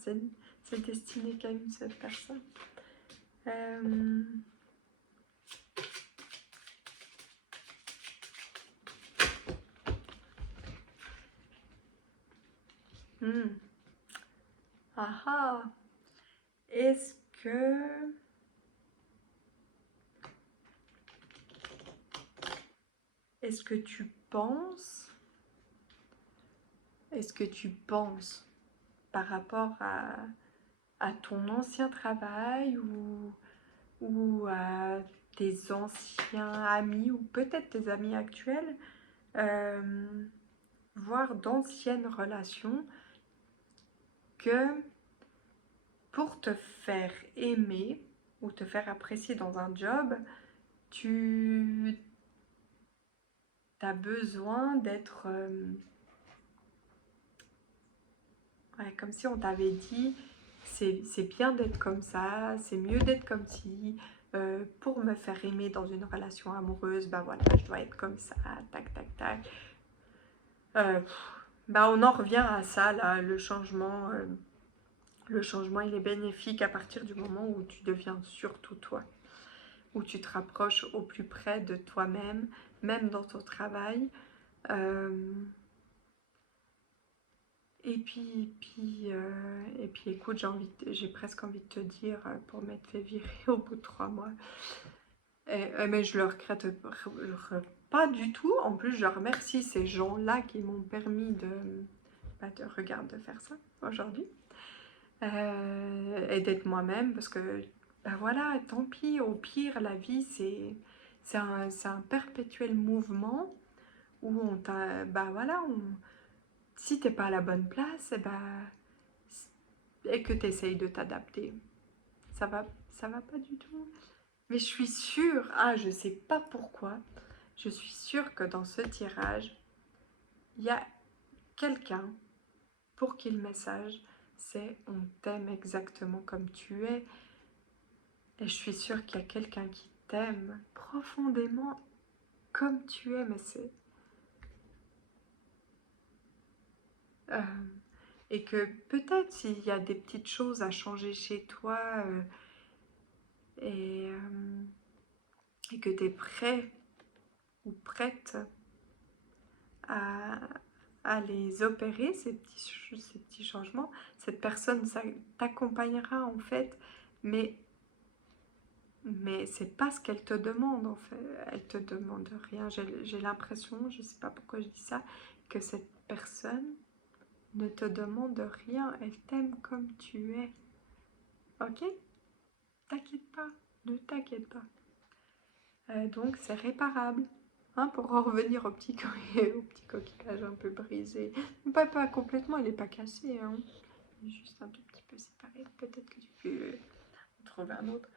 C'est destiné qu'à une seule personne. Ah ah. Est-ce que... Est-ce que tu penses... Est-ce que tu penses par rapport à ton ancien travail ou à tes anciens amis ou peut-être tes amis actuels, voire d'anciennes relations, que pour te faire aimer ou te faire apprécier dans un job, tu as besoin d'être... ouais, comme si on t'avait dit, c'est bien d'être comme ça, c'est mieux d'être comme si, pour me faire aimer dans une relation amoureuse, bah voilà, je dois être comme ça, tac, tac, tac. Bah on en revient à ça, là, le changement, il est bénéfique à partir du moment où tu deviens surtout toi, où tu te rapproches au plus près de toi-même, même dans ton travail. Et puis écoute, j'ai presque envie de te dire, pour m'être fait virer au bout de 3 mois. Mais je le regrette pas du tout. En plus, je remercie ces gens-là qui m'ont permis de faire ça aujourd'hui. Et d'être moi-même, parce que, bah voilà, tant pis, au pire, la vie, c'est un perpétuel mouvement où bah voilà, si t'es pas à la bonne place, et que tu essayes de t'adapter, ça va pas du tout. Mais je suis sûre, je sais pas pourquoi, je suis sûre que dans ce tirage, il y a quelqu'un pour qui le message, c'est on t'aime exactement comme tu es. Et je suis sûre qu'il y a quelqu'un qui t'aime profondément comme tu es, mais c'est... et que peut-être s'il y a des petites choses à changer chez toi, et, que tu es prêt ou prête à les opérer, ces petits changements, cette personne t'accompagnera en fait, mais c'est pas ce qu'elle te demande en fait. Elle te demande rien. J'ai l'impression, je sais pas pourquoi je dis ça, que cette personne ne te demande rien. Elle t'aime comme tu es. Ok? T'inquiète pas. Ne t'inquiète pas. Donc c'est réparable. Hein, pour en revenir au petit coquillage un peu brisé. Pas complètement, il n'est pas cassé. Hein. Il est juste un tout petit peu séparé. Peut-être que tu peux en trouver un autre.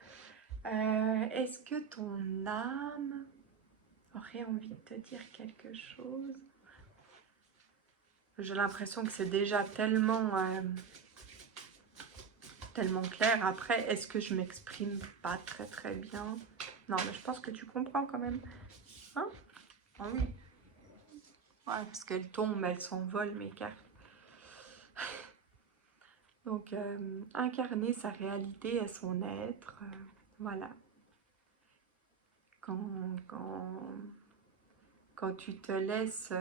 Est-ce que ton âme aurait envie de te dire quelque chose? J'ai l'impression que c'est déjà tellement clair. Après, est-ce que je m'exprime pas très bien? Non, mais je pense que tu comprends quand même. Hein? Ah oui. Ouais, parce qu'elles tombent, elles s'envolent, mes cartes. Donc, incarner sa réalité et son être, voilà. Quand, quand tu te laisses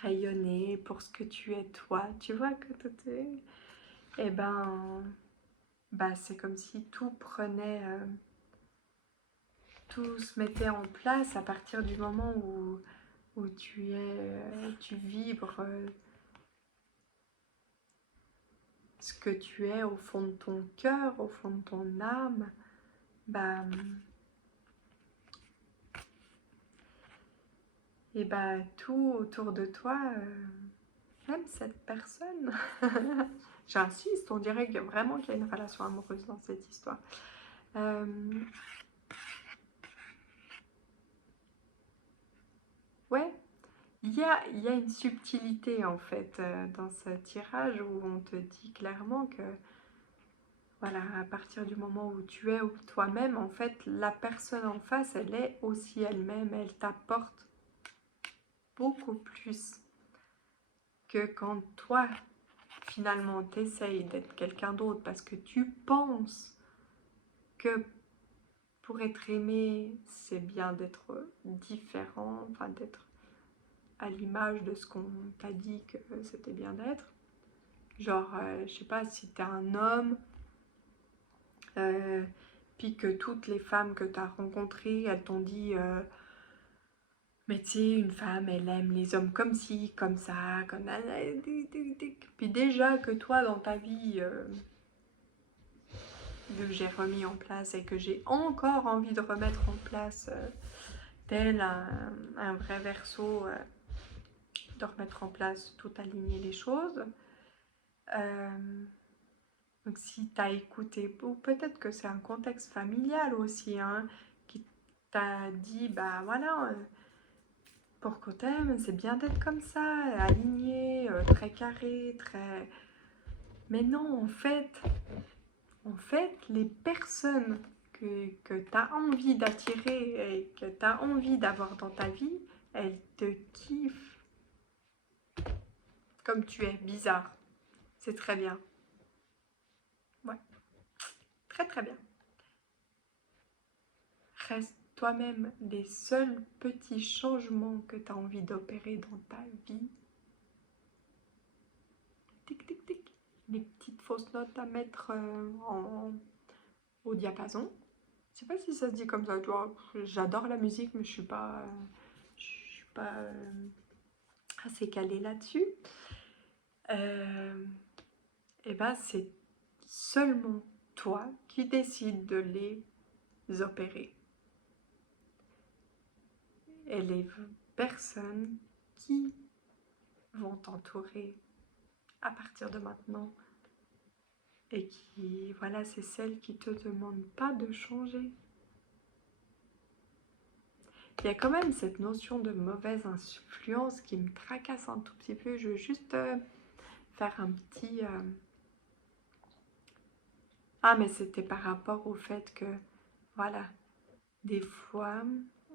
rayonner pour ce que tu es toi, tu vois que tout est... Eh ben, c'est comme si tout prenait... tout se mettait en place à partir du moment où tu vibres ce que tu es au fond de ton cœur, au fond de ton âme, bah, et bah tout autour de toi aime cette personne. J'insiste, on dirait vraiment qu'il y a une relation amoureuse dans cette histoire. Ouais, il y a une subtilité en fait dans ce tirage où on te dit clairement que voilà, à partir du moment où tu es toi-même, en fait, la personne en face, elle est aussi elle-même, elle t'apporte beaucoup plus que quand toi, finalement, t'essayes d'être quelqu'un d'autre parce que tu penses que pour être aimé, c'est bien d'être différent, enfin d'être à l'image de ce qu'on t'a dit que c'était bien d'être. Genre, je sais pas, si t'es un homme, puis que toutes les femmes que t'as rencontrées, elles t'ont dit mais tu sais, une femme, elle aime les hommes comme ci, comme ça, comme... Puis déjà que toi, dans ta vie, que j'ai remis en place et que j'ai encore envie de remettre en place, tel un vrai verso, de remettre en place, tout aligner les choses. Donc si tu as écouté, ou peut-être que c'est un contexte familial aussi, hein, qui t'a dit, bah voilà, pour qu'on t'aime, c'est bien d'être comme ça, aligné, très carré, très... Mais non, en fait, les personnes que tu as envie d'attirer et que tu as envie d'avoir dans ta vie, elles te kiffent comme tu es, bizarre. C'est très bien. Ouais, très très bien. Reste toi-même. Les seuls petits changements que tu as envie d'opérer dans ta vie, tic tic tic, les petites fausses notes à mettre au diapason. Je sais pas si ça se dit comme ça, tu vois. J'adore la musique, mais je suis pas assez calée là-dessus. Et ben c'est seulement toi qui décides de les opérer. Et les personnes qui vont t'entourer à partir de maintenant et qui, voilà, c'est celles qui te demandent pas de changer. Il y a quand même cette notion de mauvaise influence qui me tracasse un tout petit peu. Je veux juste faire un petit... Ah, mais c'était par rapport au fait que, voilà, des fois,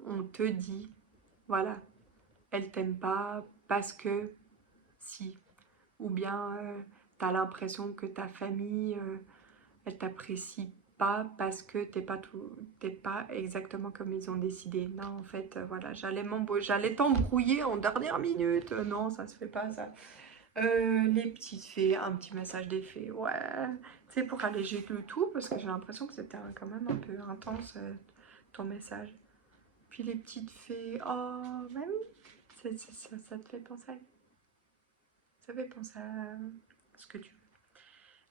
on te dit, voilà, elle t'aime pas parce que si. Ou bien t'as l'impression que ta famille, elle t'apprécie pas parce que t'es pas exactement comme ils ont décidé. Non, en fait, voilà, j'allais t'embrouiller en dernière minute. Non, ça se fait pas, ça. Les petites fées, un petit message des fées, ouais. C'est pour alléger le tout, parce que j'ai l'impression que c'était quand même un peu intense, ton message. Puis les petites fées, oh, bah oui, ça te fait penser ça fait penser à ce que tu veux.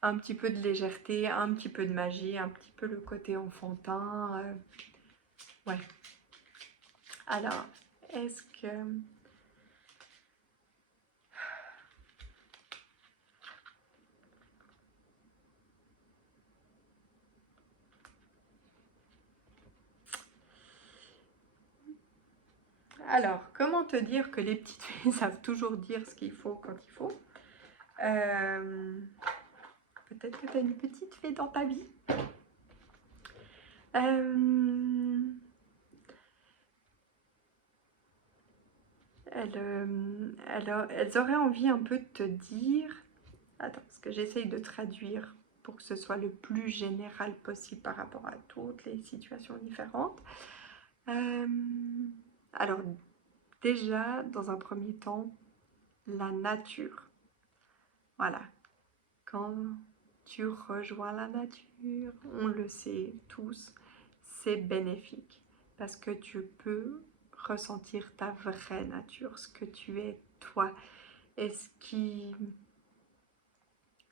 Un petit peu de légèreté, un petit peu de magie, un petit peu le côté enfantin. Ouais. Alors, est-ce que... Alors, comment te dire que les petites filles savent toujours dire ce qu'il faut quand il faut? Peut-être que tu as une petite fée dans ta vie. Elles auraient envie un peu de te dire... Attends, parce que j'essaye de traduire pour que ce soit le plus général possible par rapport à toutes les situations différentes. Alors, déjà, dans un premier temps, la nature. Voilà. Quand tu rejoins la nature, on le sait tous, c'est bénéfique parce que tu peux ressentir ta vraie nature, ce que tu es toi. Et ce qui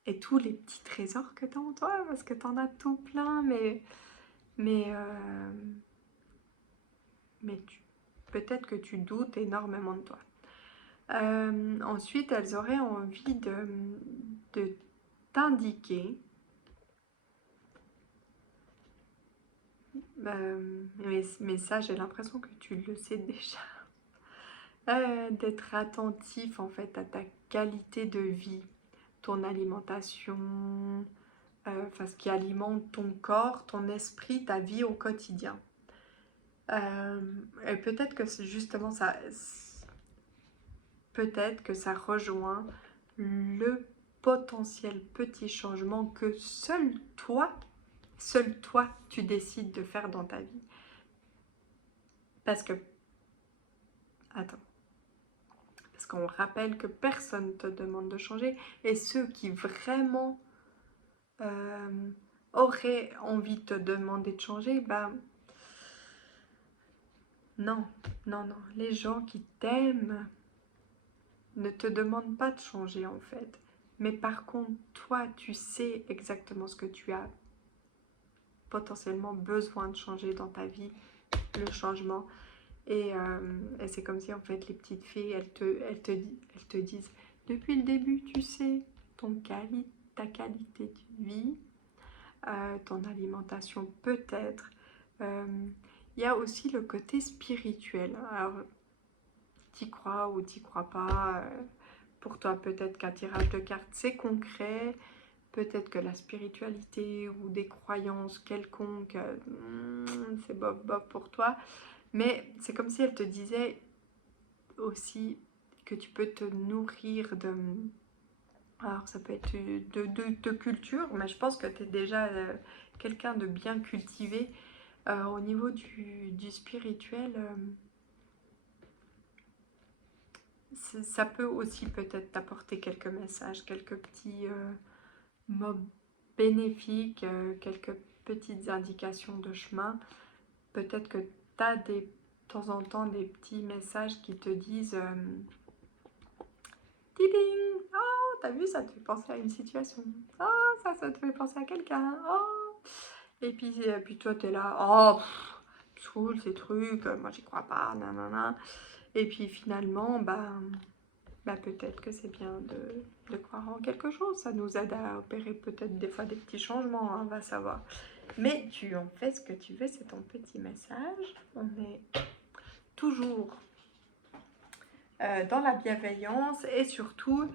et tous les petits trésors que tu as en toi, parce que tu en as tout plein, mais, peut-être que tu doutes énormément de toi. Ensuite, elles auraient envie de t'indiquer, mais ça, j'ai l'impression que tu le sais déjà, d'être attentif en fait à ta qualité de vie, ton alimentation, enfin, ce qui alimente ton corps, ton esprit, ta vie au quotidien. Et peut-être que justement ça, peut-être que ça rejoint le potentiel petit changement que seul toi, tu décides de faire dans ta vie. Parce que, attends, parce qu'on rappelle que personne ne te demande de changer, et ceux qui vraiment auraient envie de te demander de changer, bah non, non, non. Les gens qui t'aiment ne te demandent pas de changer en fait. Mais par contre, toi, tu sais exactement ce que tu as potentiellement besoin de changer dans ta vie, le changement. Et c'est comme si en fait les petites fées, elles te disent, depuis le début, tu sais, ta qualité de vie, ton alimentation peut-être. Il y a aussi le côté spirituel. Alors, t'y crois ou t'y crois pas. Pour toi, peut-être qu'un tirage de cartes, c'est concret. Peut-être que la spiritualité ou des croyances quelconques, c'est bof bof pour toi. Mais c'est comme si elle te disait aussi que tu peux te nourrir de... Alors ça peut être de culture, mais je pense que tu es déjà quelqu'un de bien cultivé. Au niveau du spirituel, ça peut aussi peut-être t'apporter quelques messages, quelques petits mots bénéfiques, quelques petites indications de chemin. Peut-être que tu as de temps en temps des petits messages qui te disent Tiding, oh, t'as vu, ça te fait penser à une situation. Oh, ça te fait penser à quelqu'un. Oh. Et puis toi, t'es là, oh, saoule ces trucs, moi j'y crois pas, nanana. Et puis finalement, bah peut-être que c'est bien de croire en quelque chose. Ça nous aide à opérer peut-être des fois des petits changements, hein, on va savoir. Mais tu en fais ce que tu veux, c'est ton petit message. On est toujours dans la bienveillance et surtout,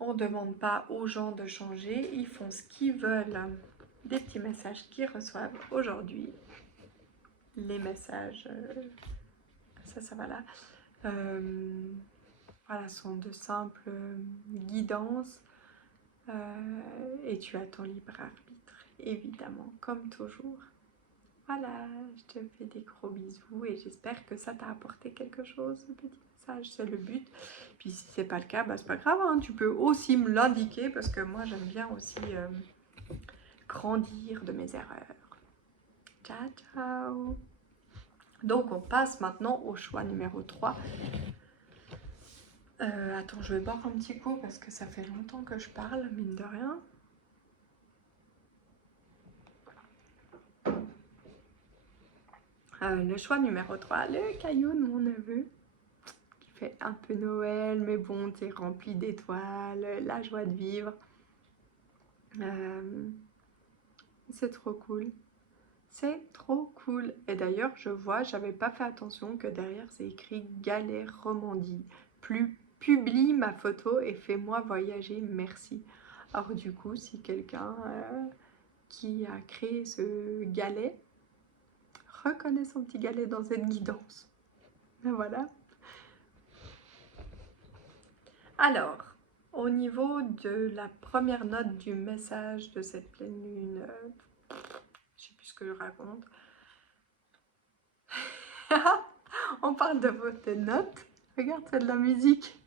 on ne demande pas aux gens de changer, ils font ce qu'ils veulent. Des petits messages qu'ils reçoivent aujourd'hui. Les messages, ça va là. Voilà, sont de simples guidances. Et tu as ton libre arbitre, évidemment, comme toujours. Voilà, je te fais des gros bisous et j'espère que ça t'a apporté quelque chose, ce petit message, c'est le but. Puis si c'est pas le cas, bah c'est pas grave, hein, tu peux aussi me l'indiquer parce que moi j'aime bien aussi grandir de mes erreurs. Ciao, ciao. Donc on passe maintenant au choix numéro 3. Attends, je vais boire un petit coup parce que ça fait longtemps que je parle, mine de rien. Le choix numéro 3, le caillou de mon neveu, qui fait un peu Noël, mais bon, t'es rempli d'étoiles, la joie de vivre. C'est trop cool. C'est trop cool. Et d'ailleurs, je vois, j'avais pas fait attention que derrière c'est écrit Galère Romandie. Publie ma photo et fais-moi voyager, merci. Alors du coup, si quelqu'un qui a créé ce galet reconnaît son petit galet dans cette guidance. Ben voilà. Alors, au niveau de la première note du message de cette pleine lune, je sais plus ce que je raconte. On parle de votre note. Regarde, c'est de la musique.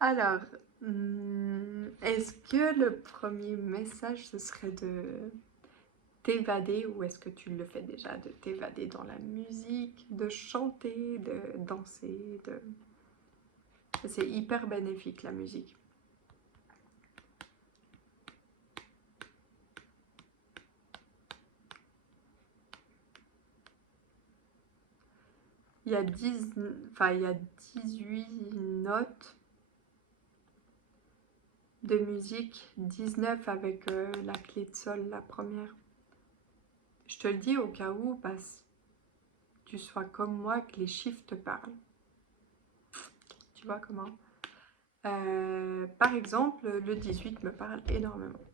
Alors, est-ce que le premier message, ce serait de t'évader, ou est-ce que tu le fais déjà, de t'évader dans la musique, de chanter, de danser, C'est hyper bénéfique, la musique. il y a 10, enfin, il y a 18 notes de musique, 19 avec la clé de sol, la première. Je te le dis au cas où, parce que tu sois comme moi, que les chiffres te parlent. Tu vois comment? Par exemple, le 18 me parle énormément.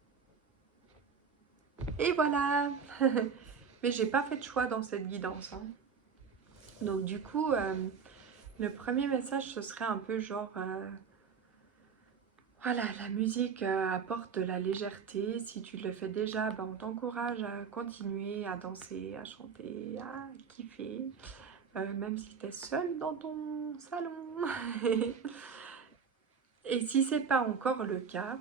Et voilà. Mais j'ai pas fait de choix dans cette guidance, hein. Donc du coup, le premier message, ce serait un peu genre... voilà, la musique apporte de la légèreté. Si tu le fais déjà, ben, on t'encourage à continuer, à danser, à chanter, à kiffer. Même si tu es seul dans ton salon. Et si c'est pas encore le cas,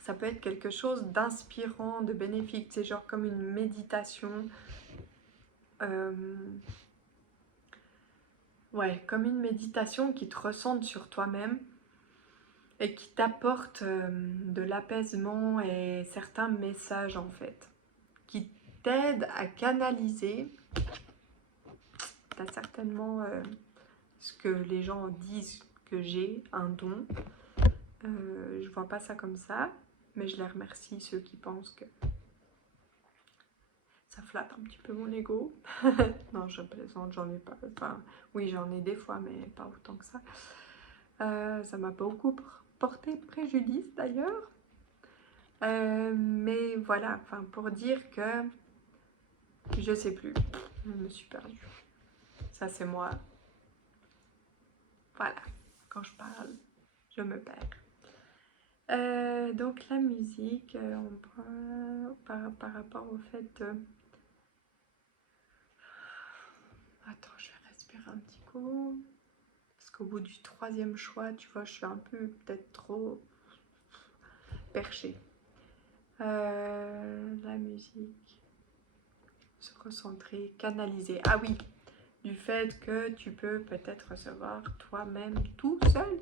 ça peut être quelque chose d'inspirant, de bénéfique. C'est genre comme une méditation. Ouais, comme une méditation qui te recentre sur toi-même et qui t'apporte de l'apaisement et certains messages en fait, qui t'aident à canaliser. Tu as certainement ce que les gens disent que j'ai, un don. Je vois pas ça comme ça, mais je les remercie ceux qui pensent que ça flatte un petit peu mon ego. Non, je plaisante, j'en ai pas. Enfin, oui, j'en ai des fois, mais pas autant que ça. Ça m'a beaucoup porté préjudice d'ailleurs. Mais voilà, enfin, pour dire que je sais plus, je me suis perdue. Ça, c'est moi. Voilà, quand je parle, je me perds. Donc la musique, par rapport au fait... Attends, je vais respirer un petit coup. Parce qu'au bout du troisième choix, tu vois, je suis un peu peut-être trop perchée. La musique, se recentrer, canaliser. Ah oui, du fait que tu peux peut-être recevoir toi-même, tout seul,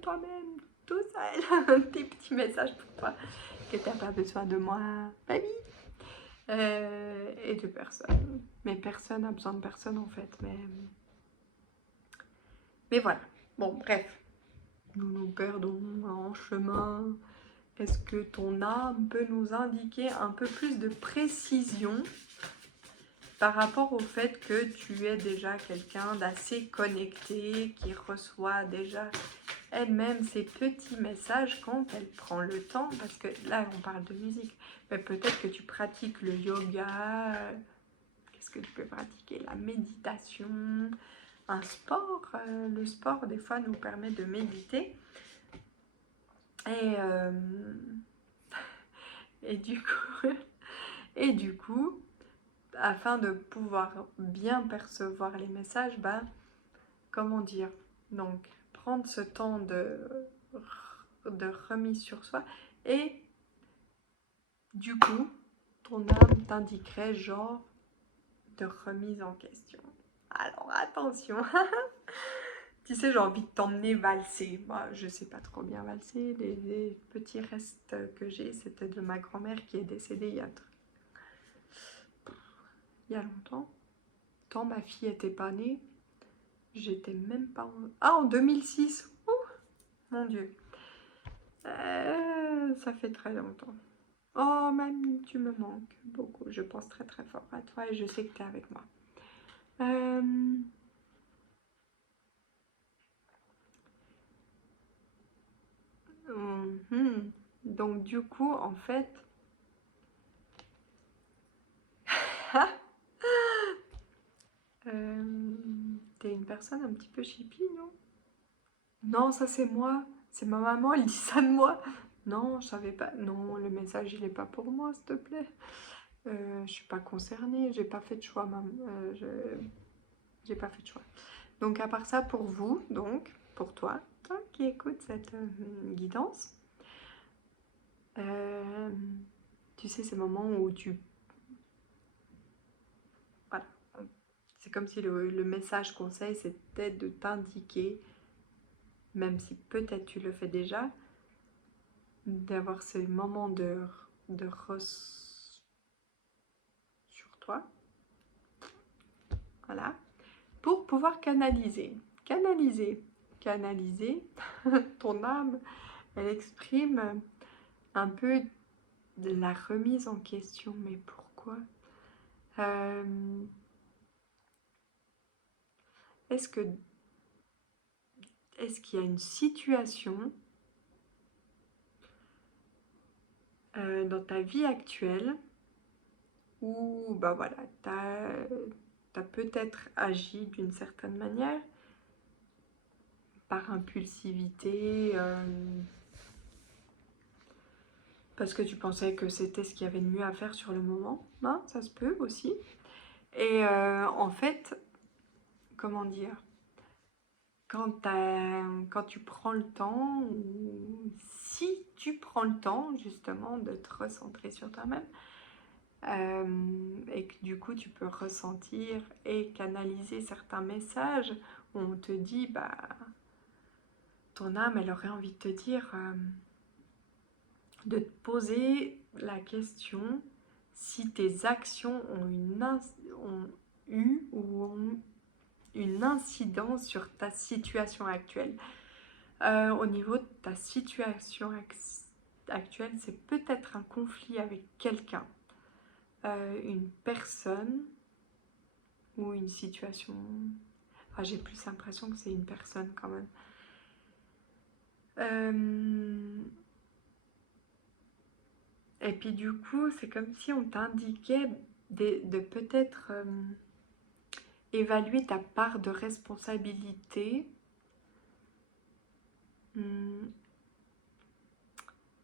tout seul, tes petits messages pour toi, que tu n'as pas besoin de moi, baby, et de personne. Mais personne n'a besoin de personne en fait, mais voilà. Bon, bref, nous nous perdons en chemin. Est-ce que ton âme peut nous indiquer un peu plus de précision par rapport au fait que tu es déjà quelqu'un d'assez connecté, qui reçoit déjà elle-même ces petits messages quand elle prend le temps, parce que là on parle de musique, mais peut-être que tu pratiques le yoga, qu'est-ce que tu peux pratiquer, la méditation, un sport, le sport des fois nous permet de méditer, et, et du coup, et du coup, afin de pouvoir bien percevoir les messages, bah, comment dire, donc prendre ce temps de remise sur soi, et du coup ton âme t'indiquerait genre de remise en question. Alors attention. Tu sais, j'ai envie de t'emmener valser. Moi, je sais pas trop bien valser. Les petits restes que j'ai, c'était de ma grand-mère qui est décédée il y a longtemps. Tant ma fille était pas née. J'étais même pas en... Ah, en 2006. Ouh, mon Dieu. Ça fait très longtemps. Oh, mamie, tu me manques beaucoup. Je pense très très fort à toi et je sais que tu es avec moi. Donc du coup, en fait... T'es une personne un petit peu chippie, non? Non, ça c'est moi. C'est ma maman, elle dit ça de moi. Non, je savais pas. Non, le message, il est pas pour moi, s'il te plaît. Je suis pas concernée, j'ai pas fait de choix, maman. J'ai pas fait de choix. Donc à part ça, pour vous, donc, pour toi, toi qui écoutes cette guidance, tu sais, ces moments où tu... Voilà. C'est comme si le message conseil, c'était de t'indiquer, même si peut-être tu le fais déjà, d'avoir ces moments de sur toi. Voilà. pour pouvoir canaliser. Ton âme, elle exprime un peu de la remise en question. Mais pourquoi? Est-ce qu'il y a une situation dans ta vie actuelle où bah voilà, tu as peut-être agi d'une certaine manière, par impulsivité, parce que tu pensais que c'était ce qu'il y avait de mieux à faire sur le moment, hein, ça se peut aussi. Et en fait, comment dire, quand tu prends le temps, ou si tu prends le temps justement de te recentrer sur toi-même, et que du coup tu peux ressentir et canaliser certains messages où on te dit, bah, ton âme, elle aurait envie de te dire, de te poser la question si tes actions ont eu ou ont une incidence sur ta situation actuelle. Au niveau de ta situation actuelle, c'est peut-être un conflit avec quelqu'un, une personne ou une situation. Enfin, j'ai plus l'impression que c'est une personne quand même. Et puis du coup, c'est comme si on t'indiquait de peut-être évaluer ta part de responsabilité,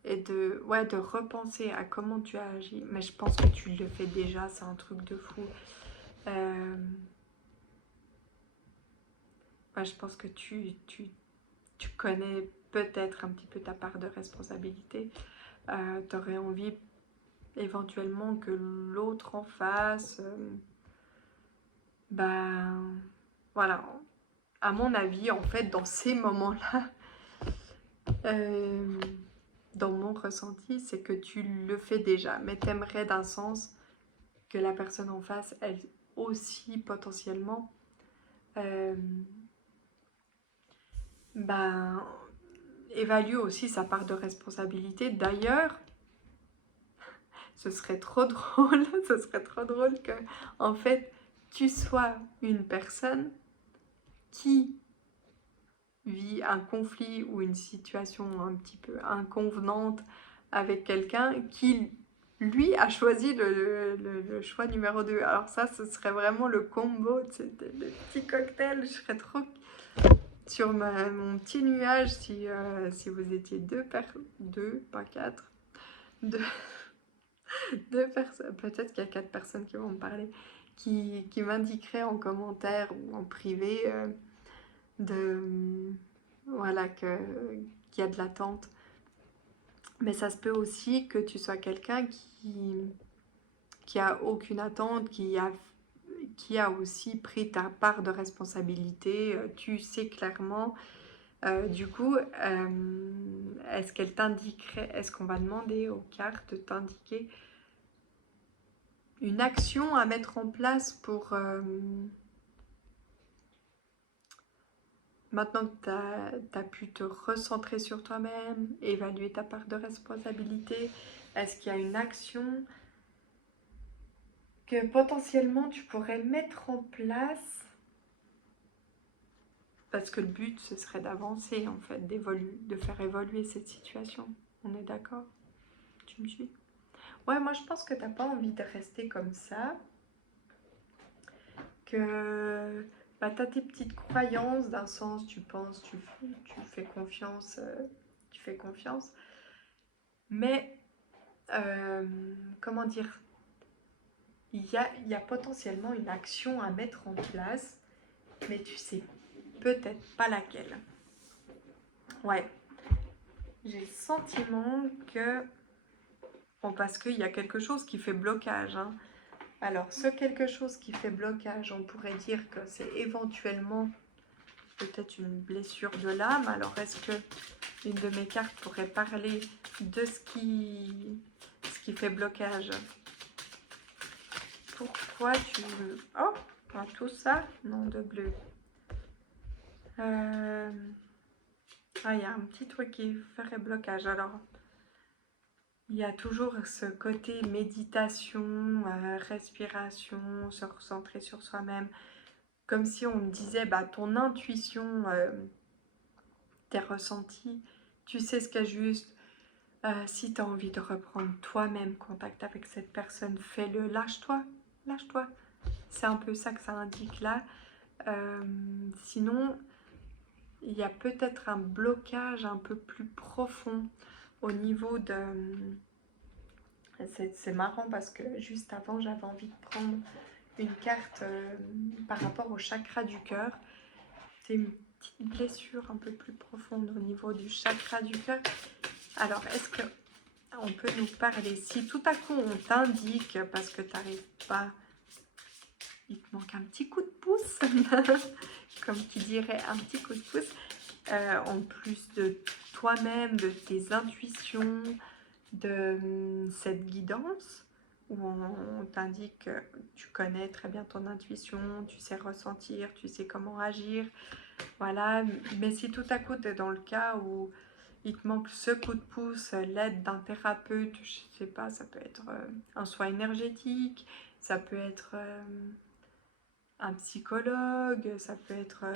et de repenser à comment tu as agi. Mais je pense que tu le fais déjà, c'est un truc de fou. Je pense que tu connais peut-être un petit peu ta part de responsabilité. Tu aurais envie éventuellement que l'autre en face, voilà, à mon avis, en fait, dans ces moments-là, dans mon ressenti, c'est que tu le fais déjà, mais t'aimerais d'un sens que la personne en face, elle aussi potentiellement, évalue aussi sa part de responsabilité. D'ailleurs, ce serait trop drôle, que, en fait, tu sois une personne qui vit un conflit ou une situation un petit peu inconvenante avec quelqu'un qui, lui, a choisi le choix numéro 2. Alors ça, ce serait vraiment le combo, le petit cocktail. Je serais trop sur mon petit nuage si vous étiez deux, pas quatre, deux personnes, peut-être qu'il y a 4 personnes qui vont me parler, qui m'indiqueraient en commentaire ou en privé voilà, qu'il y a de l'attente. Mais ça se peut aussi que tu sois quelqu'un qui a aucune attente, qui a aussi pris ta part de responsabilité. Tu sais clairement. Du coup, est-ce qu'elle t'indiquerait, est-ce qu'on va demander aux cartes de t'indiquer une action à mettre en place pour... maintenant que tu as pu te recentrer sur toi-même, évaluer ta part de responsabilité, est-ce qu'il y a une action que potentiellement tu pourrais mettre en place? Parce que le but, ce serait d'avancer, en fait, de faire évoluer cette situation. On est d'accord? Tu me suis? Ouais, moi je pense que tu n'as pas envie de rester comme ça. Que tu as tes petites croyances, d'un sens, tu penses, tu fais confiance, mais comment dire, il y a potentiellement une action à mettre en place, mais tu sais peut-être pas laquelle. Ouais, j'ai le sentiment que, bon, parce qu'il y a quelque chose qui fait blocage, hein. Alors, ce quelque chose qui fait blocage, on pourrait dire que c'est éventuellement peut-être une blessure de l'âme. Alors, est-ce que une de mes cartes pourrait parler de ce qui fait blocage? Pourquoi tu... Oh, Ah, tout ça? Non, de bleu. Ah, il y a un petit truc qui ferait blocage. Alors, il y a toujours ce côté méditation, respiration, se recentrer sur soi-même. Comme si on me disait, bah, ton intuition, tes ressentis, tu sais ce qu'il y a juste. Si tu as envie de reprendre toi-même contact avec cette personne, fais-le, lâche-toi, lâche-toi. C'est un peu ça que ça indique là. Sinon, il y a peut-être un blocage un peu plus profond au niveau de... C'est marrant parce que juste avant, j'avais envie de prendre une carte par rapport au chakra du cœur. C'est une petite blessure un peu plus profonde au niveau du chakra du cœur. Alors, est-ce que on peut nous parler? Si tout à coup on t'indique, parce que tu n'arrives pas, il te manque un petit coup de pouce, comme qui dirait un petit coup de pouce, en plus de toi-même, de tes intuitions, de cette guidance, où on t'indique que tu connais très bien ton intuition, tu sais ressentir, tu sais comment agir, voilà. Mais si tout à coup tu es dans le cas où il te manque ce coup de pouce, l'aide d'un thérapeute, je sais pas, ça peut être un soin énergétique, ça peut être un psychologue, ça peut être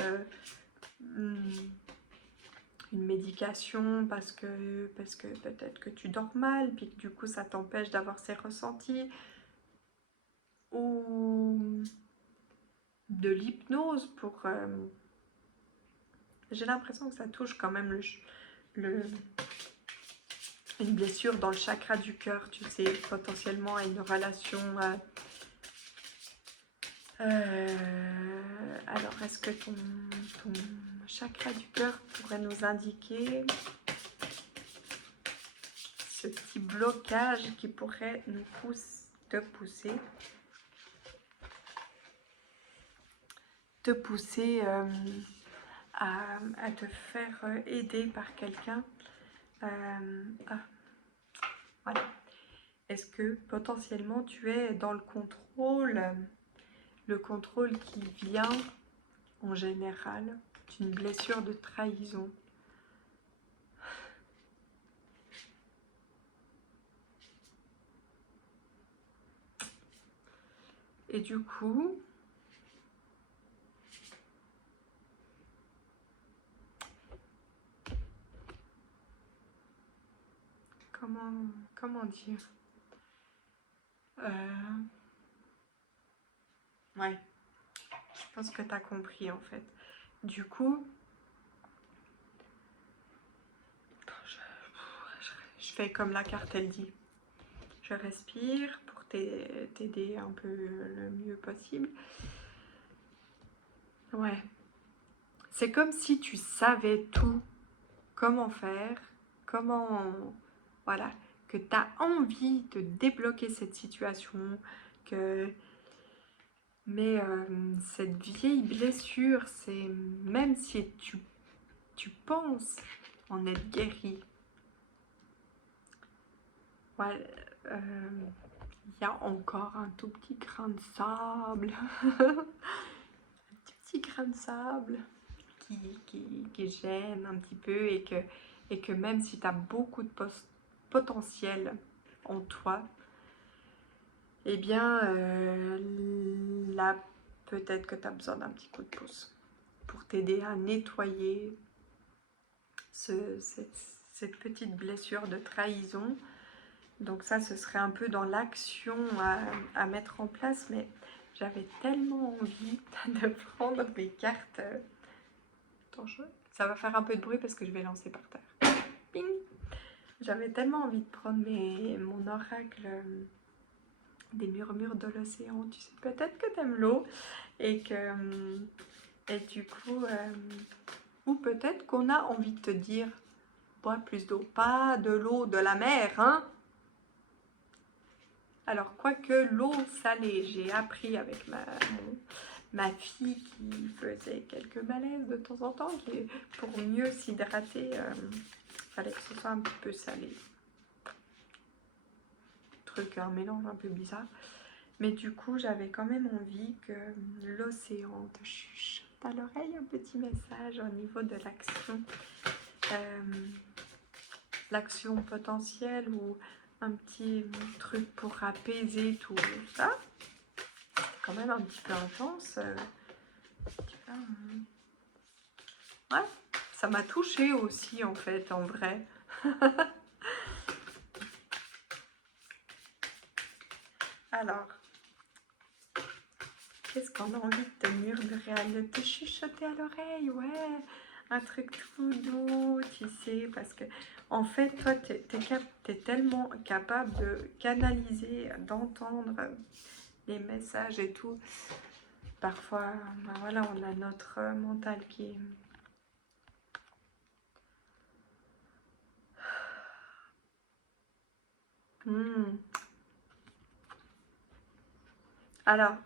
une médication parce que peut-être que tu dors mal, puis que du coup ça t'empêche d'avoir ces ressentis, ou de l'hypnose pour... j'ai l'impression que ça touche quand même une blessure dans le chakra du cœur, tu sais, potentiellement à une relation... alors, est-ce que ton chakra du cœur pourrait nous indiquer ce petit blocage qui pourrait nous te pousser à te faire aider par quelqu'un? Voilà. Est-ce que potentiellement tu es dans le contrôle qui vient en général d'une blessure de trahison? Et du coup, comment dire? Ouais, je pense que tu as compris en fait. Du coup, je fais comme la carte elle dit. Je respire pour t'aider un peu le mieux possible. Ouais. C'est comme si tu savais tout, comment faire, voilà, que tu as envie de débloquer cette situation, mais cette vieille blessure, c'est même si tu penses en être guéri, voilà, il y a encore un tout petit grain de sable, un petit grain de sable qui gêne un petit peu, et que même si tu as beaucoup de potentiel en toi, eh bien là peut-être que tu as besoin d'un petit coup de pouce pour t'aider à nettoyer cette petite blessure de trahison. Donc ça, ce serait un peu dans l'action à mettre en place, mais j'avais tellement envie de prendre mes cartes. Attends, ça va faire un peu de bruit parce que je vais lancer par terre. Ping! J'avais tellement envie de prendre mon oracle des murmures de l'océan. Tu sais, peut-être que t'aimes l'eau et du coup, ou peut-être qu'on a envie de te dire, bois plus d'eau, pas de l'eau de la mer, hein? Alors, quoique l'eau salée, j'ai appris avec ma fille qui faisait quelques malaises de temps en temps, pour mieux s'hydrater, fallait que ce soit un petit peu salé. Truc, un mélange un peu bizarre. Mais du coup, j'avais quand même envie que l'océan te chuchote à l'oreille un petit message au niveau de l'action. L'action potentielle ou un petit truc pour apaiser tout ça. C'est quand même un petit peu intense. Ouais, ça m'a touchée aussi en fait, en vrai. Alors, qu'est-ce qu'on a envie de te murmurer, de te chuchoter à l'oreille? Ouais, un truc tout doux, tu sais, parce que en fait, toi, t'es tellement capable de canaliser, d'entendre les messages et tout. Parfois, ben voilà, on a notre mental qui est... Alors,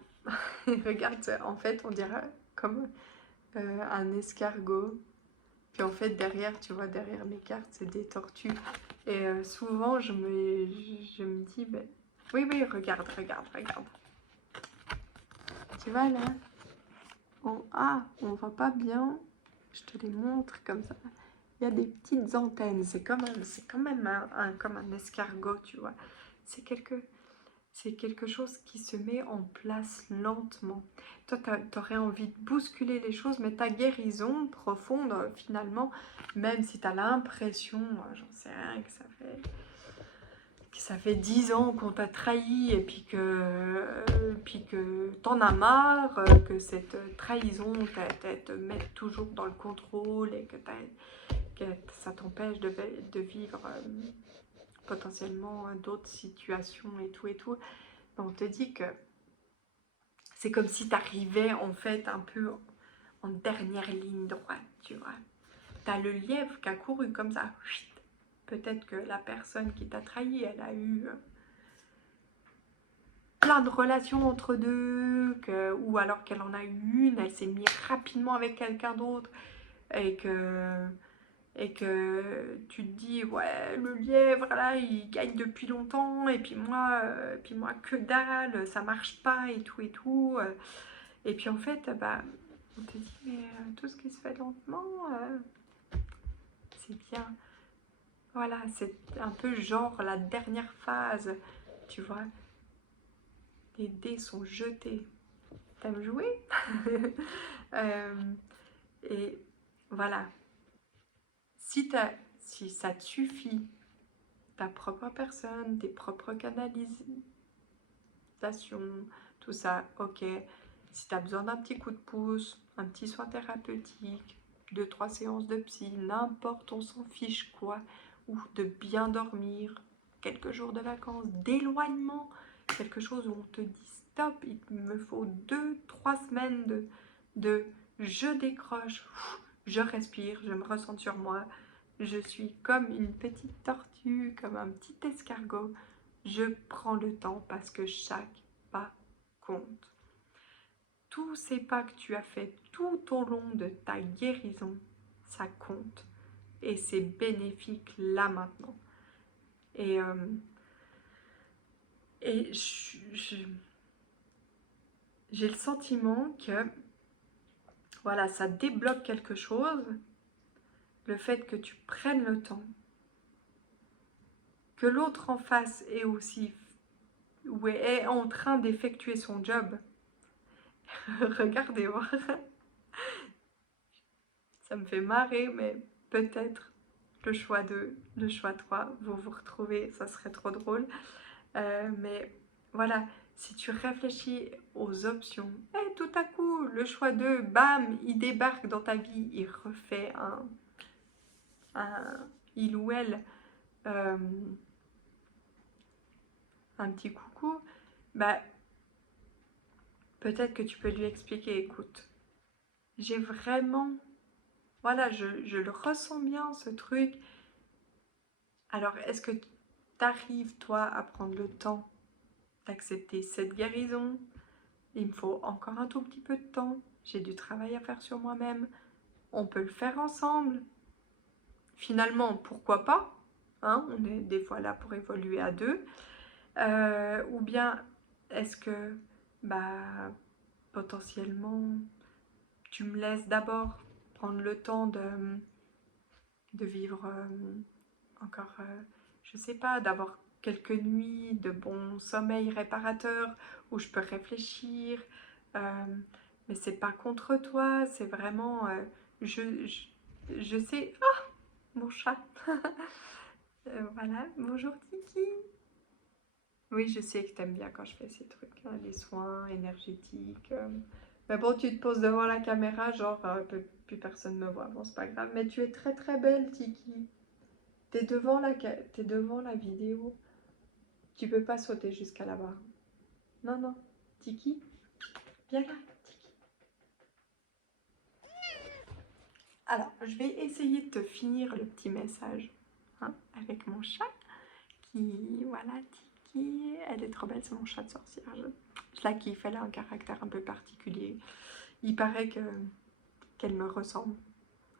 regarde, en fait, on dirait comme un escargot. Puis en fait, derrière, tu vois, derrière mes cartes, c'est des tortues. Et souvent, je me dis, ben, oui, oui, regarde, regarde, regarde. Tu vois là, on voit pas bien. Je te les montre comme ça. Il y a des petites antennes. C'est quand même comme un escargot, tu vois. C'est quelque chose qui se met en place lentement. Toi, tu aurais envie de bousculer les choses, mais ta guérison profonde, finalement, même si tu as l'impression, j'en sais rien, que ça fait 10 ans qu'on t'a trahi et puis que t'en as marre, que cette trahison te mette toujours dans le contrôle et que ça t'empêche de vivre potentiellement d'autres situations et tout et tout. On te dit que c'est comme si tu arrivais en fait un peu en dernière ligne droite, tu vois. Tu as le lièvre qui a couru comme ça. Peut-être que la personne qui t'a trahi, elle a eu plein de relations entre deux, ou alors qu'elle en a eu une, elle s'est mise rapidement avec quelqu'un d'autre, et que tu te dis, ouais, le lièvre, là, il gagne depuis longtemps, et puis moi que dalle, ça marche pas, et tout, et tout. Et puis en fait, bah, on te dit, mais tout ce qui se fait lentement, c'est bien. Voilà, c'est un peu genre la dernière phase, tu vois. Les dés sont jetés. T'aimes jouer? Et voilà. Si ça te suffit, ta propre personne, tes propres canalisations, tout ça, ok. Si tu as besoin d'un petit coup de pouce, un petit soin thérapeutique, 2-3 séances de psy, n'importe, on s'en fiche quoi, ou de bien dormir, quelques jours de vacances, d'éloignement, quelque chose où on te dit stop, il me faut 2-3 semaines de je décroche, je respire, je me ressens sur moi, je suis comme une petite tortue, comme un petit escargot, je prends le temps parce que chaque pas compte. Tous ces pas que tu as fait tout au long de ta guérison, ça compte. Et c'est bénéfique là maintenant. Et j'ai le sentiment que voilà, ça débloque quelque chose. Le fait que tu prennes le temps. Que l'autre en face est aussi ou est en train d'effectuer son job. Regardez voir. Ça me fait marrer, mais peut-être le choix 2, le choix 3, vous vous retrouvez, ça serait trop drôle. Mais voilà, si tu réfléchis aux options, et tout à coup, le choix 2, bam, il débarque dans ta vie, il refait il ou elle, un petit coucou, bah, peut-être que tu peux lui expliquer, écoute, j'ai vraiment, voilà, je le ressens bien, ce truc. Alors, est-ce que tu arrives, toi, à prendre le temps d'accepter cette guérison? Il me faut encore un tout petit peu de temps. J'ai du travail à faire sur moi-même. On peut le faire ensemble. Finalement, pourquoi pas, hein, on est des fois là pour évoluer à deux. Ou bien, est-ce que, bah, potentiellement, tu me laisses d'abord prendre le temps de vivre encore, je sais pas, d'avoir quelques nuits de bon sommeil réparateur où je peux réfléchir. euh, mais c'est pas contre toi, c'est vraiment, je sais, oh, mon chat. Voilà, bonjour Tiki. Oui, je sais que t'aimes bien quand je fais ces trucs, hein, les soins énergétiques. Mais bon, tu te poses devant la caméra, genre, plus personne me voit. Bon, c'est pas grave. Mais tu es très très belle, Tiki. T'es devant la vidéo. Tu peux pas sauter jusqu'à là-bas. Non, non. Tiki, viens là, Tiki. Alors, je vais essayer de te finir le petit message, hein, avec mon chat qui, voilà, Tiki, elle est trop belle, c'est mon chat de sorcière. Je la kiffe, elle a un caractère un peu particulier. Il paraît qu'elle me ressemble.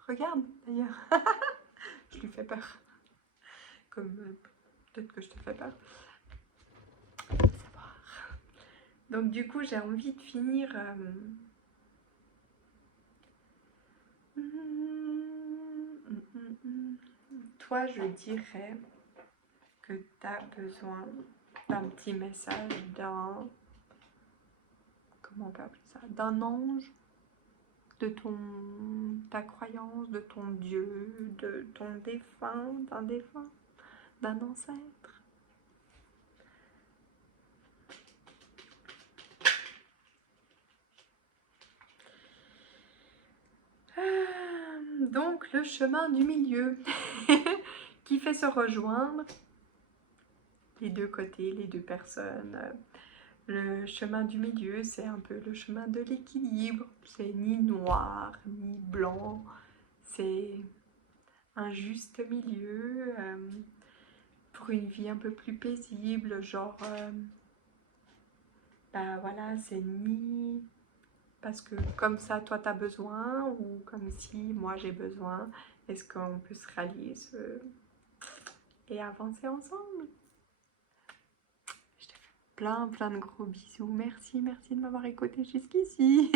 Regarde, d'ailleurs. Je lui fais peur. Comme peut-être que je te fais peur. Savoir. Donc du coup, j'ai envie de finir... Toi, je dirais que tu as besoin d'un petit message, comment on peut appeler ça, d'un ange, de ta croyance, de ton Dieu, de ton défunt, d'un ancêtre. Donc le chemin du milieu qui fait se rejoindre les deux côtés, les deux personnes. Le chemin du milieu, c'est un peu le chemin de l'équilibre. C'est ni noir ni blanc. C'est un juste milieu pour une vie un peu plus paisible. Genre, bah voilà, c'est ni parce que comme ça, toi, t'as besoin ou comme si moi, j'ai besoin. Est-ce qu'on peut se rallier et avancer ensemble? Je te fais plein de gros bisous. Merci de m'avoir écouté jusqu'ici.